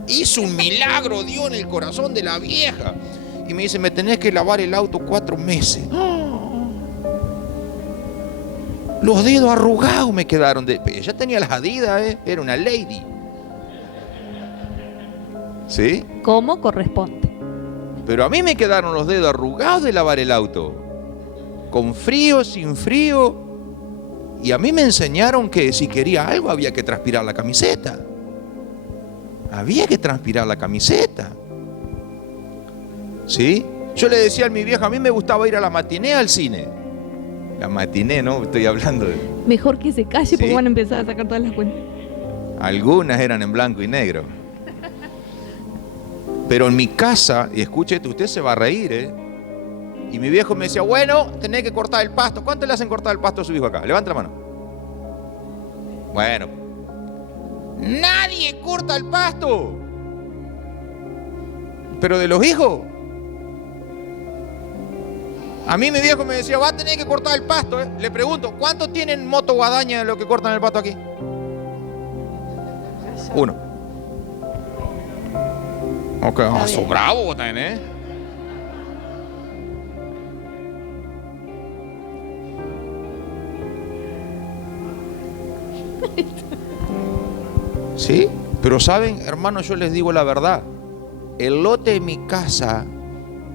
hizo un milagro Dios en el corazón de la vieja. Y me dice: me tenés que lavar el auto 4 meses. Los dedos arrugados me quedaron. Ella tenía las Adidas, era una lady. ¿Sí? Como corresponde. Pero a mí me quedaron los dedos arrugados de lavar el auto. Con frío, sin frío. Y a mí me enseñaron que si quería algo había que transpirar la camiseta. Había que transpirar la camiseta. ¿Sí? Yo le decía a mi vieja, a mí me gustaba ir a la matiné al cine. La matiné, ¿no? Estoy hablando de... Mejor que se calle, ¿Sí? porque van a empezar a sacar todas las cuentas. Algunas eran en blanco y negro. Pero en mi casa, y escuche esto, usted se va a reír, ¿eh? Y mi viejo me decía, bueno, tenés que cortar el pasto. ¿Cuánto le hacen cortar el pasto a su hijo acá? Levanta la mano. Bueno. Nadie corta el pasto. Pero de los hijos. A mí mi viejo me decía, va a tener que cortar el pasto, ¿eh? Le pregunto, ¿cuántos tienen moto guadaña de lo que cortan el pasto aquí? 1. Ok, sos bravo vos también, ¿eh? ¿Sí? Pero saben, hermanos, yo les digo la verdad. El lote de mi casa,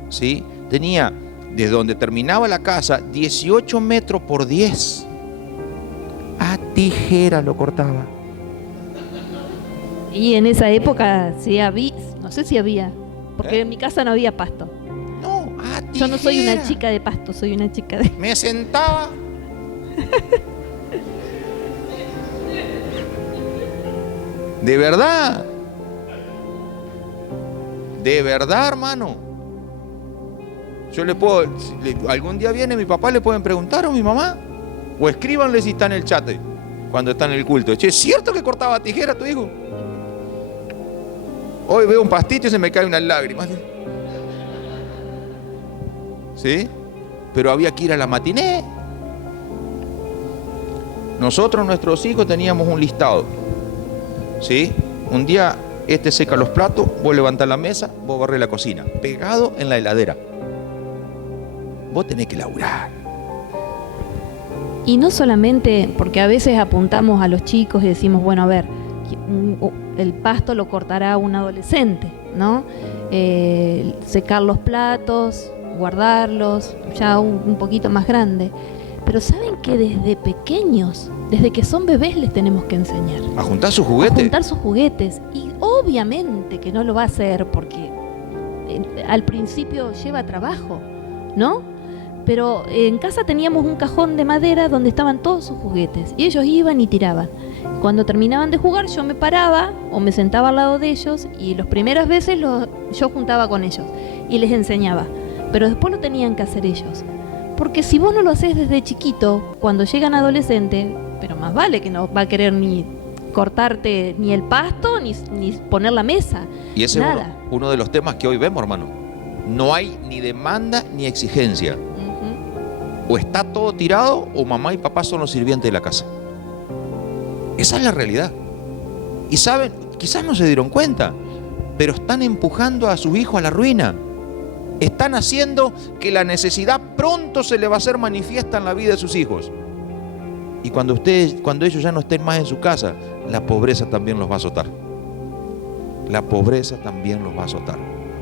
¿sí? Tenía, desde donde terminaba la casa, 18 metros por 10. A tijera lo cortaba. Y en esa época sí había, no sé si había, porque en mi casa no había pasto. No, a tijera. Yo no soy una chica de pasto, soy una chica de... Me sentaba. De verdad. De verdad, hermano. Yo le puedo, algún día viene mi papá, le pueden preguntar o mi mamá. O escríbanle si está en el chat cuando está en el culto. Che, ¿es cierto que cortaba tijera tu hijo? Hoy veo un pastito y se me caen unas lágrimas. ¿Sí? Pero había que ir a la matiné. Nosotros, nuestros hijos, teníamos un listado. ¿Sí? Un día este seca los platos, vos levantás la mesa, vos barrés la cocina, pegado en la heladera. Vos tenés que laburar. Y no solamente, porque a veces apuntamos a los chicos y decimos, bueno, a ver, el pasto lo cortará un adolescente, ¿no? Secar los platos, guardarlos, ya un poquito más grande. Pero ¿saben que desde pequeños, desde que son bebés, les tenemos que enseñar? ¿A juntar sus juguetes? A juntar sus juguetes. Y obviamente que no lo va a hacer porque al principio lleva trabajo, ¿no? Pero en casa teníamos un cajón de madera donde estaban todos sus juguetes. Y ellos iban y tiraban. Cuando terminaban de jugar, yo me paraba o me sentaba al lado de ellos y las primeras veces yo juntaba con ellos y les enseñaba. Pero después lo tenían que hacer ellos. Porque si vos no lo haces desde chiquito, cuando llegan adolescentes, pero más vale que no va a querer ni cortarte ni el pasto, ni poner la mesa. Y ese nada. es uno de los temas que hoy vemos, hermano. No hay ni demanda ni exigencia. O está todo tirado o mamá y papá son los sirvientes de la casa. Esa es la realidad. Y saben, quizás no se dieron cuenta, pero están empujando a sus hijos a la ruina. Están haciendo que la necesidad pronto se le va a hacer manifiesta en la vida de sus hijos. Y cuando ellos ya no estén más en su casa, la pobreza también los va a azotar. La pobreza también los va a azotar.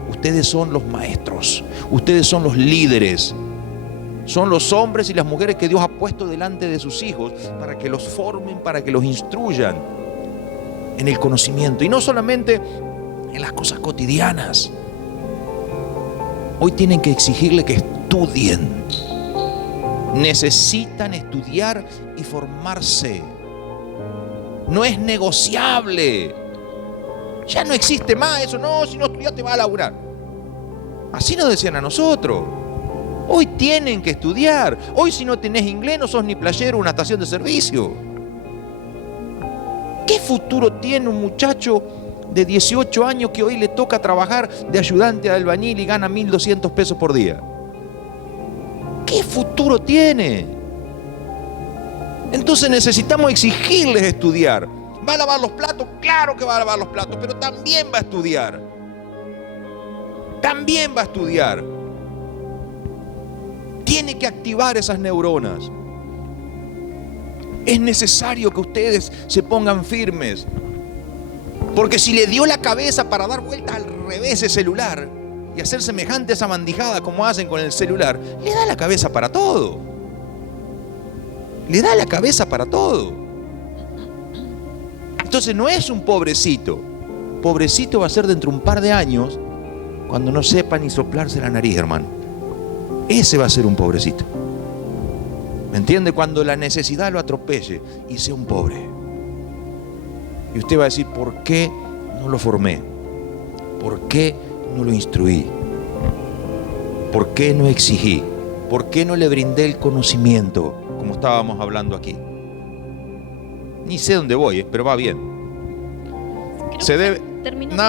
Ustedes son los maestros, ustedes son los líderes. Son los hombres y las mujeres que Dios ha puesto delante de sus hijos para que los formen, para que los instruyan en el conocimiento. Y no solamente en las cosas cotidianas. Hoy tienen que exigirle que estudien. Necesitan estudiar y formarse. No es negociable. Ya no existe más eso. No, si no estudias te vas a laburar. Así nos decían a nosotros. Hoy tienen que estudiar. Hoy si no tenés inglés no sos ni playero o una estación de servicio. ¿Qué futuro tiene un muchacho de 18 años que hoy le toca trabajar de ayudante de albañil y gana 1.200 pesos por día? ¿Qué futuro tiene? Entonces necesitamos exigirles estudiar. ¿Va a lavar los platos? Claro que va a lavar los platos, pero también va a estudiar. También va a estudiar. Tiene que activar esas neuronas. Es necesario que ustedes se pongan firmes. Porque si le dio la cabeza para dar vueltas al revés el celular y hacer semejante esa mandijada como hacen con el celular, le da la cabeza para todo. Le da la cabeza para todo. Entonces no es un pobrecito. Pobrecito va a ser dentro de un par de años cuando no sepa ni soplarse la nariz, hermano. Ese va a ser un pobrecito. ¿Me entiende? Cuando la necesidad lo atropelle y sea un pobre. Y usted va a decir, ¿por qué no lo formé? ¿Por qué no lo instruí? ¿Por qué no exigí? ¿Por qué no le brindé el conocimiento, como estábamos hablando aquí? Ni sé dónde voy, pero va bien. Creo Se que debe... terminó No.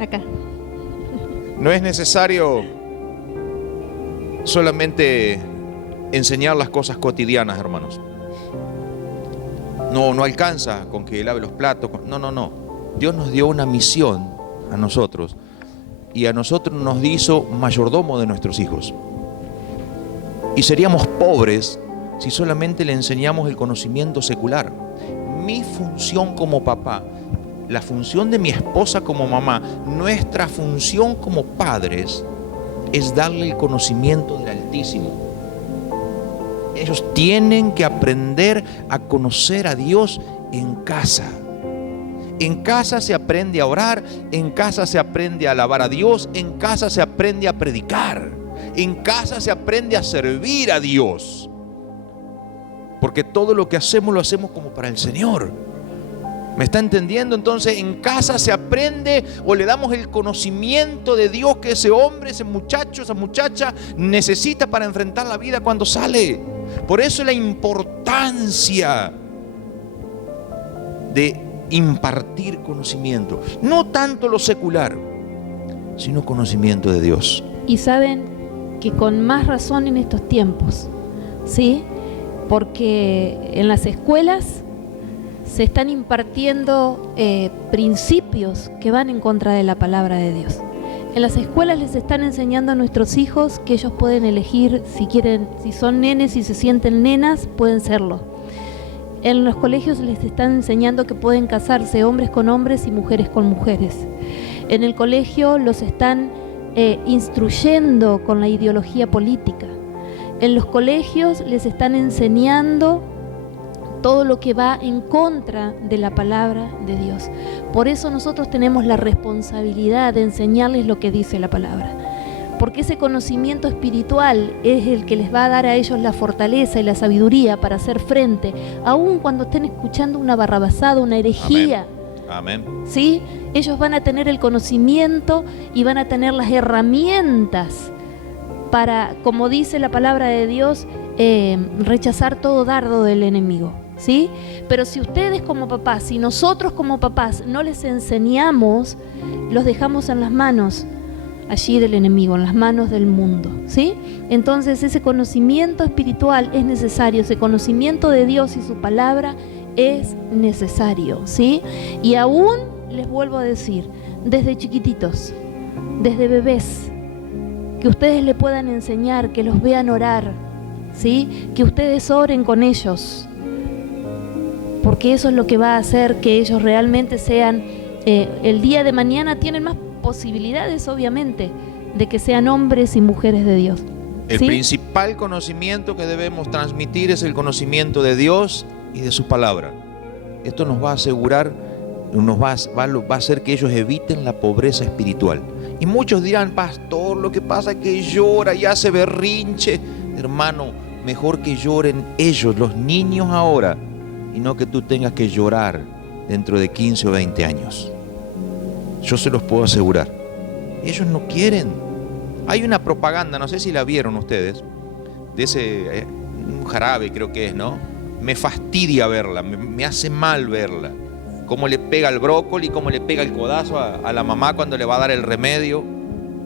acá. No es necesario solamente enseñar las cosas cotidianas, hermanos. No alcanza con que lave los platos. No. Dios nos dio una misión a nosotros y a nosotros nos hizo mayordomo de nuestros hijos. Y seríamos pobres si solamente le enseñamos el conocimiento secular. Mi función como papá, la función de mi esposa como mamá, nuestra función como padres es darle el conocimiento del Altísimo. Ellos tienen que aprender a conocer a Dios en casa. En casa se aprende a orar, en casa se aprende a alabar a Dios, en casa se aprende a predicar, en casa se aprende a servir a Dios. Porque todo lo que hacemos lo hacemos como para el Señor. ¿Me está entendiendo? Entonces en casa se aprende o le damos el conocimiento de Dios que ese hombre, ese muchacho, esa muchacha necesita para enfrentar la vida cuando sale. Por eso la importancia de impartir conocimiento, no tanto lo secular, sino conocimiento de Dios. Y saben que con más razón en estos tiempos, ¿sí? Porque en las escuelas se están impartiendo principios que van en contra de la palabra de Dios. En las escuelas les están enseñando a nuestros hijos que ellos pueden elegir si quieren, si son nenes y se sienten nenas, pueden serlo. En los colegios les están enseñando que pueden casarse hombres con hombres y mujeres con mujeres. En el colegio los están instruyendo con la ideología política. En los colegios les están enseñando todo lo que va en contra de la palabra de Dios. Por eso nosotros tenemos la responsabilidad de enseñarles lo que dice la palabra. Porque ese conocimiento espiritual es el que les va a dar a ellos la fortaleza y la sabiduría para hacer frente, aun cuando estén escuchando una barrabasada, una herejía. Amén. ¿Sí? Ellos van a tener el conocimiento y van a tener las herramientas para, como dice la palabra de Dios, rechazar todo dardo del enemigo. ¿Sí? Pero si ustedes como papás, si nosotros como papás no les enseñamos, los dejamos en las manos allí del enemigo, en las manos del mundo, ¿sí? Entonces ese conocimiento espiritual es necesario, ese conocimiento de Dios y su palabra es necesario, ¿sí? Y aún les vuelvo a decir, desde chiquititos, desde bebés, que ustedes le puedan enseñar, que los vean orar, ¿sí? Que ustedes oren con ellos, porque eso es lo que va a hacer que ellos realmente sean, el día de mañana tienen más posibilidades, obviamente, de que sean hombres y mujeres de Dios. El ¿sí? principal conocimiento que debemos transmitir es el conocimiento de Dios y de su palabra. Esto nos va a asegurar, va a hacer que ellos eviten la pobreza espiritual. Y muchos dirán, pastor, lo que pasa es que llora y hace berrinche. Hermano, mejor que lloren ellos, los niños ahora, y no que tú tengas que llorar dentro de 15 o 20 años. Yo se los puedo asegurar. Ellos no quieren. Hay una propaganda, no sé si la vieron ustedes, de ese un jarabe creo que es, ¿no? Me fastidia verla, me hace mal verla. Cómo le pega el brócoli, cómo le pega el codazo a la mamá cuando le va a dar el remedio,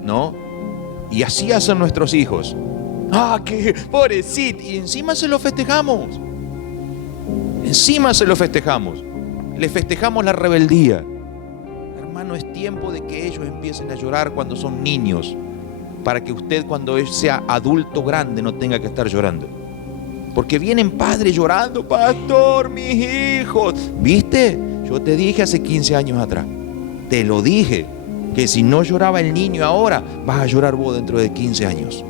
¿no? Y así hacen nuestros hijos. ¡Ah, qué pobrecito! Y encima se lo festejamos. Encima se lo festejamos. Le festejamos la rebeldía. Hermano, es tiempo de que ellos empiecen a llorar cuando son niños, para que usted cuando sea adulto grande no tenga que estar llorando. Porque vienen padres llorando, pastor, mis hijos. ¿Viste? Yo te dije hace 15 años atrás, te lo dije, que si no lloraba el niño ahora, vas a llorar vos dentro de 15 años.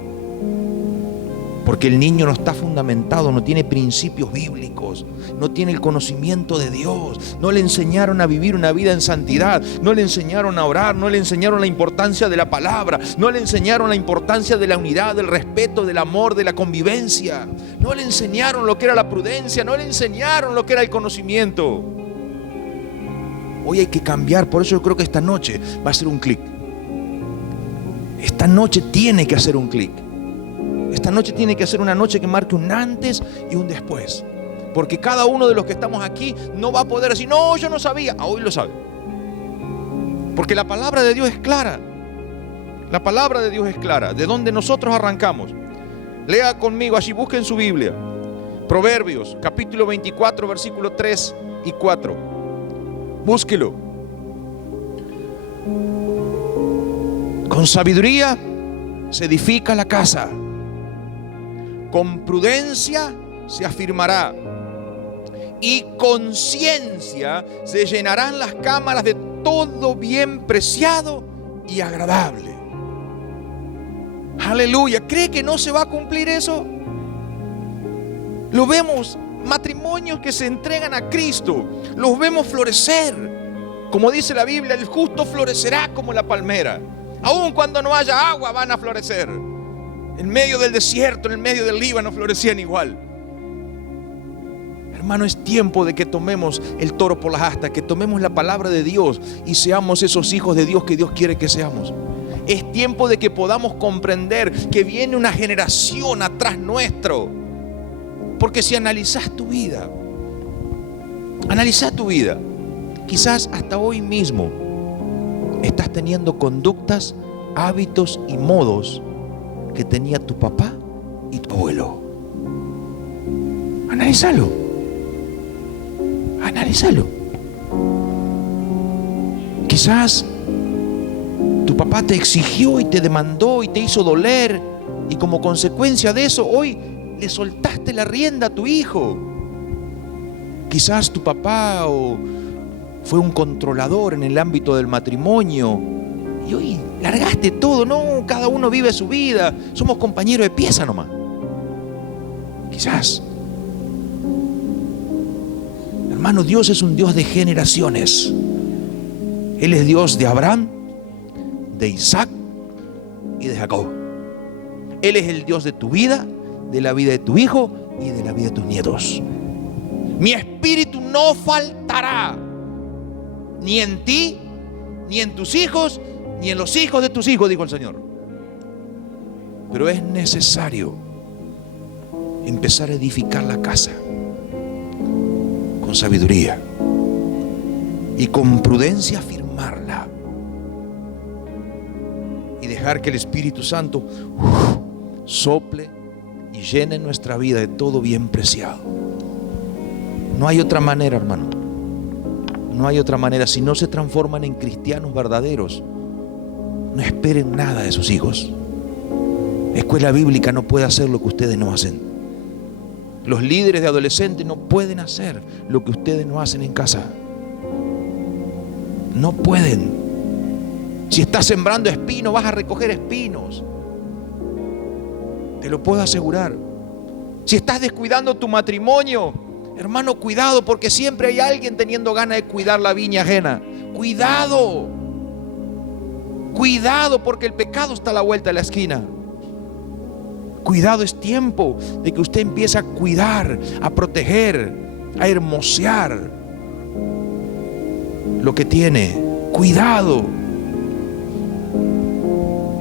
Porque el niño no está fundamentado, no tiene principios bíblicos, no tiene el conocimiento de Dios, no le enseñaron a vivir una vida en santidad, no le enseñaron a orar, no le enseñaron la importancia de la palabra, no le enseñaron la importancia de la unidad, del respeto, del amor, de la convivencia, no le enseñaron lo que era la prudencia, no le enseñaron lo que era el conocimiento. Hoy hay que cambiar. Por eso yo creo que esta noche va a ser un clic. Esta noche tiene que hacer un clic. Esta noche tiene que ser una noche que marque un antes y un después. Porque cada uno de los que estamos aquí no va a poder decir, no, yo no sabía. Hoy lo sabe. Porque la palabra de Dios es clara. La palabra de Dios es clara. De donde nosotros arrancamos. Lea conmigo allí, busquen su Biblia. Proverbios, capítulo 24, versículos 3 y 4. Búsquelo. Con sabiduría se edifica la casa. Con prudencia se afirmará. Y con ciencia se llenarán las cámaras de todo bien preciado y agradable. Aleluya. ¿Cree que no se va a cumplir eso? Lo vemos, matrimonios que se entregan a Cristo, los vemos florecer. Como dice la Biblia, el justo florecerá como la palmera. Aun cuando no haya agua van a florecer. En medio del desierto, en el medio del Líbano florecían igual. Hermano, es tiempo de que tomemos el toro por las astas, que tomemos la palabra de Dios y seamos esos hijos de Dios que Dios quiere que seamos. Es tiempo de que podamos comprender que viene una generación atrás nuestro. Porque si analizás tu vida, quizás hasta hoy mismo estás teniendo conductas, hábitos y modos que tenía tu papá y tu abuelo. Analízalo. Quizás tu papá te exigió y te demandó y te hizo doler, y como consecuencia de eso hoy le soltaste la rienda a tu hijo. Quizás tu papá fue un controlador en el ámbito del matrimonio y hoy largaste todo. No, cada uno vive su vida. Somos compañeros de pieza nomás. Quizás. Hermano, Dios es un Dios de generaciones. Él es Dios de Abraham, de Isaac y de Jacob. Él es el Dios de tu vida, de la vida de tu hijo y de la vida de tus nietos. Mi espíritu no faltará ni en ti, ni en tus hijos, ni en los hijos de tus hijos, dijo el Señor. Pero es necesario empezar a edificar la casa con sabiduría y con prudencia afirmarla y dejar que el Espíritu Santo sople y llene nuestra vida de todo bien preciado. No hay otra manera, hermano. No hay otra manera. Si no se transforman en cristianos verdaderos, no esperen nada de sus hijos. Escuela bíblica no puede hacer lo que ustedes no hacen. Los líderes de adolescentes no pueden hacer lo que ustedes no hacen en casa. No pueden. Si estás sembrando espinos, vas a recoger espinos. Te lo puedo asegurar. Si estás descuidando tu matrimonio, hermano, cuidado, porque siempre hay alguien teniendo ganas de cuidar la viña ajena. Cuidado. Cuidado, porque el pecado está a la vuelta de la esquina. Cuidado, es tiempo de que usted empiece a cuidar, a proteger, a hermosear lo que tiene. Cuidado.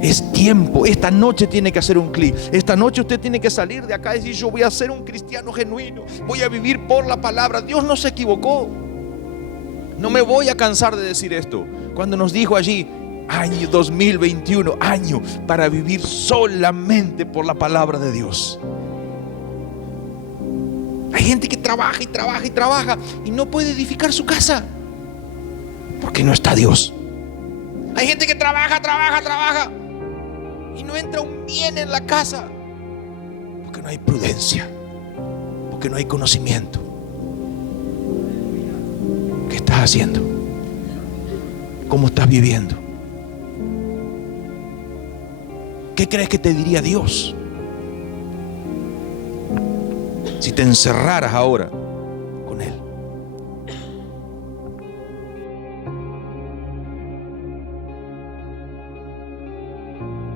Es tiempo. Esta noche tiene que hacer un clic. Esta noche usted tiene que salir de acá y decir: yo voy a ser un cristiano genuino. Voy a vivir por la palabra. Dios no se equivocó. No me voy a cansar de decir esto. Cuando nos dijo allí, año 2021, año para vivir solamente por la palabra de Dios. Hay gente que trabaja y trabaja y trabaja y no puede edificar su casa porque no está Dios. Hay gente que trabaja y no entra un bien en la casa porque no hay prudencia, porque no hay conocimiento. ¿Qué estás haciendo? ¿Cómo estás viviendo? ¿Qué crees que te diría Dios si te encerraras ahora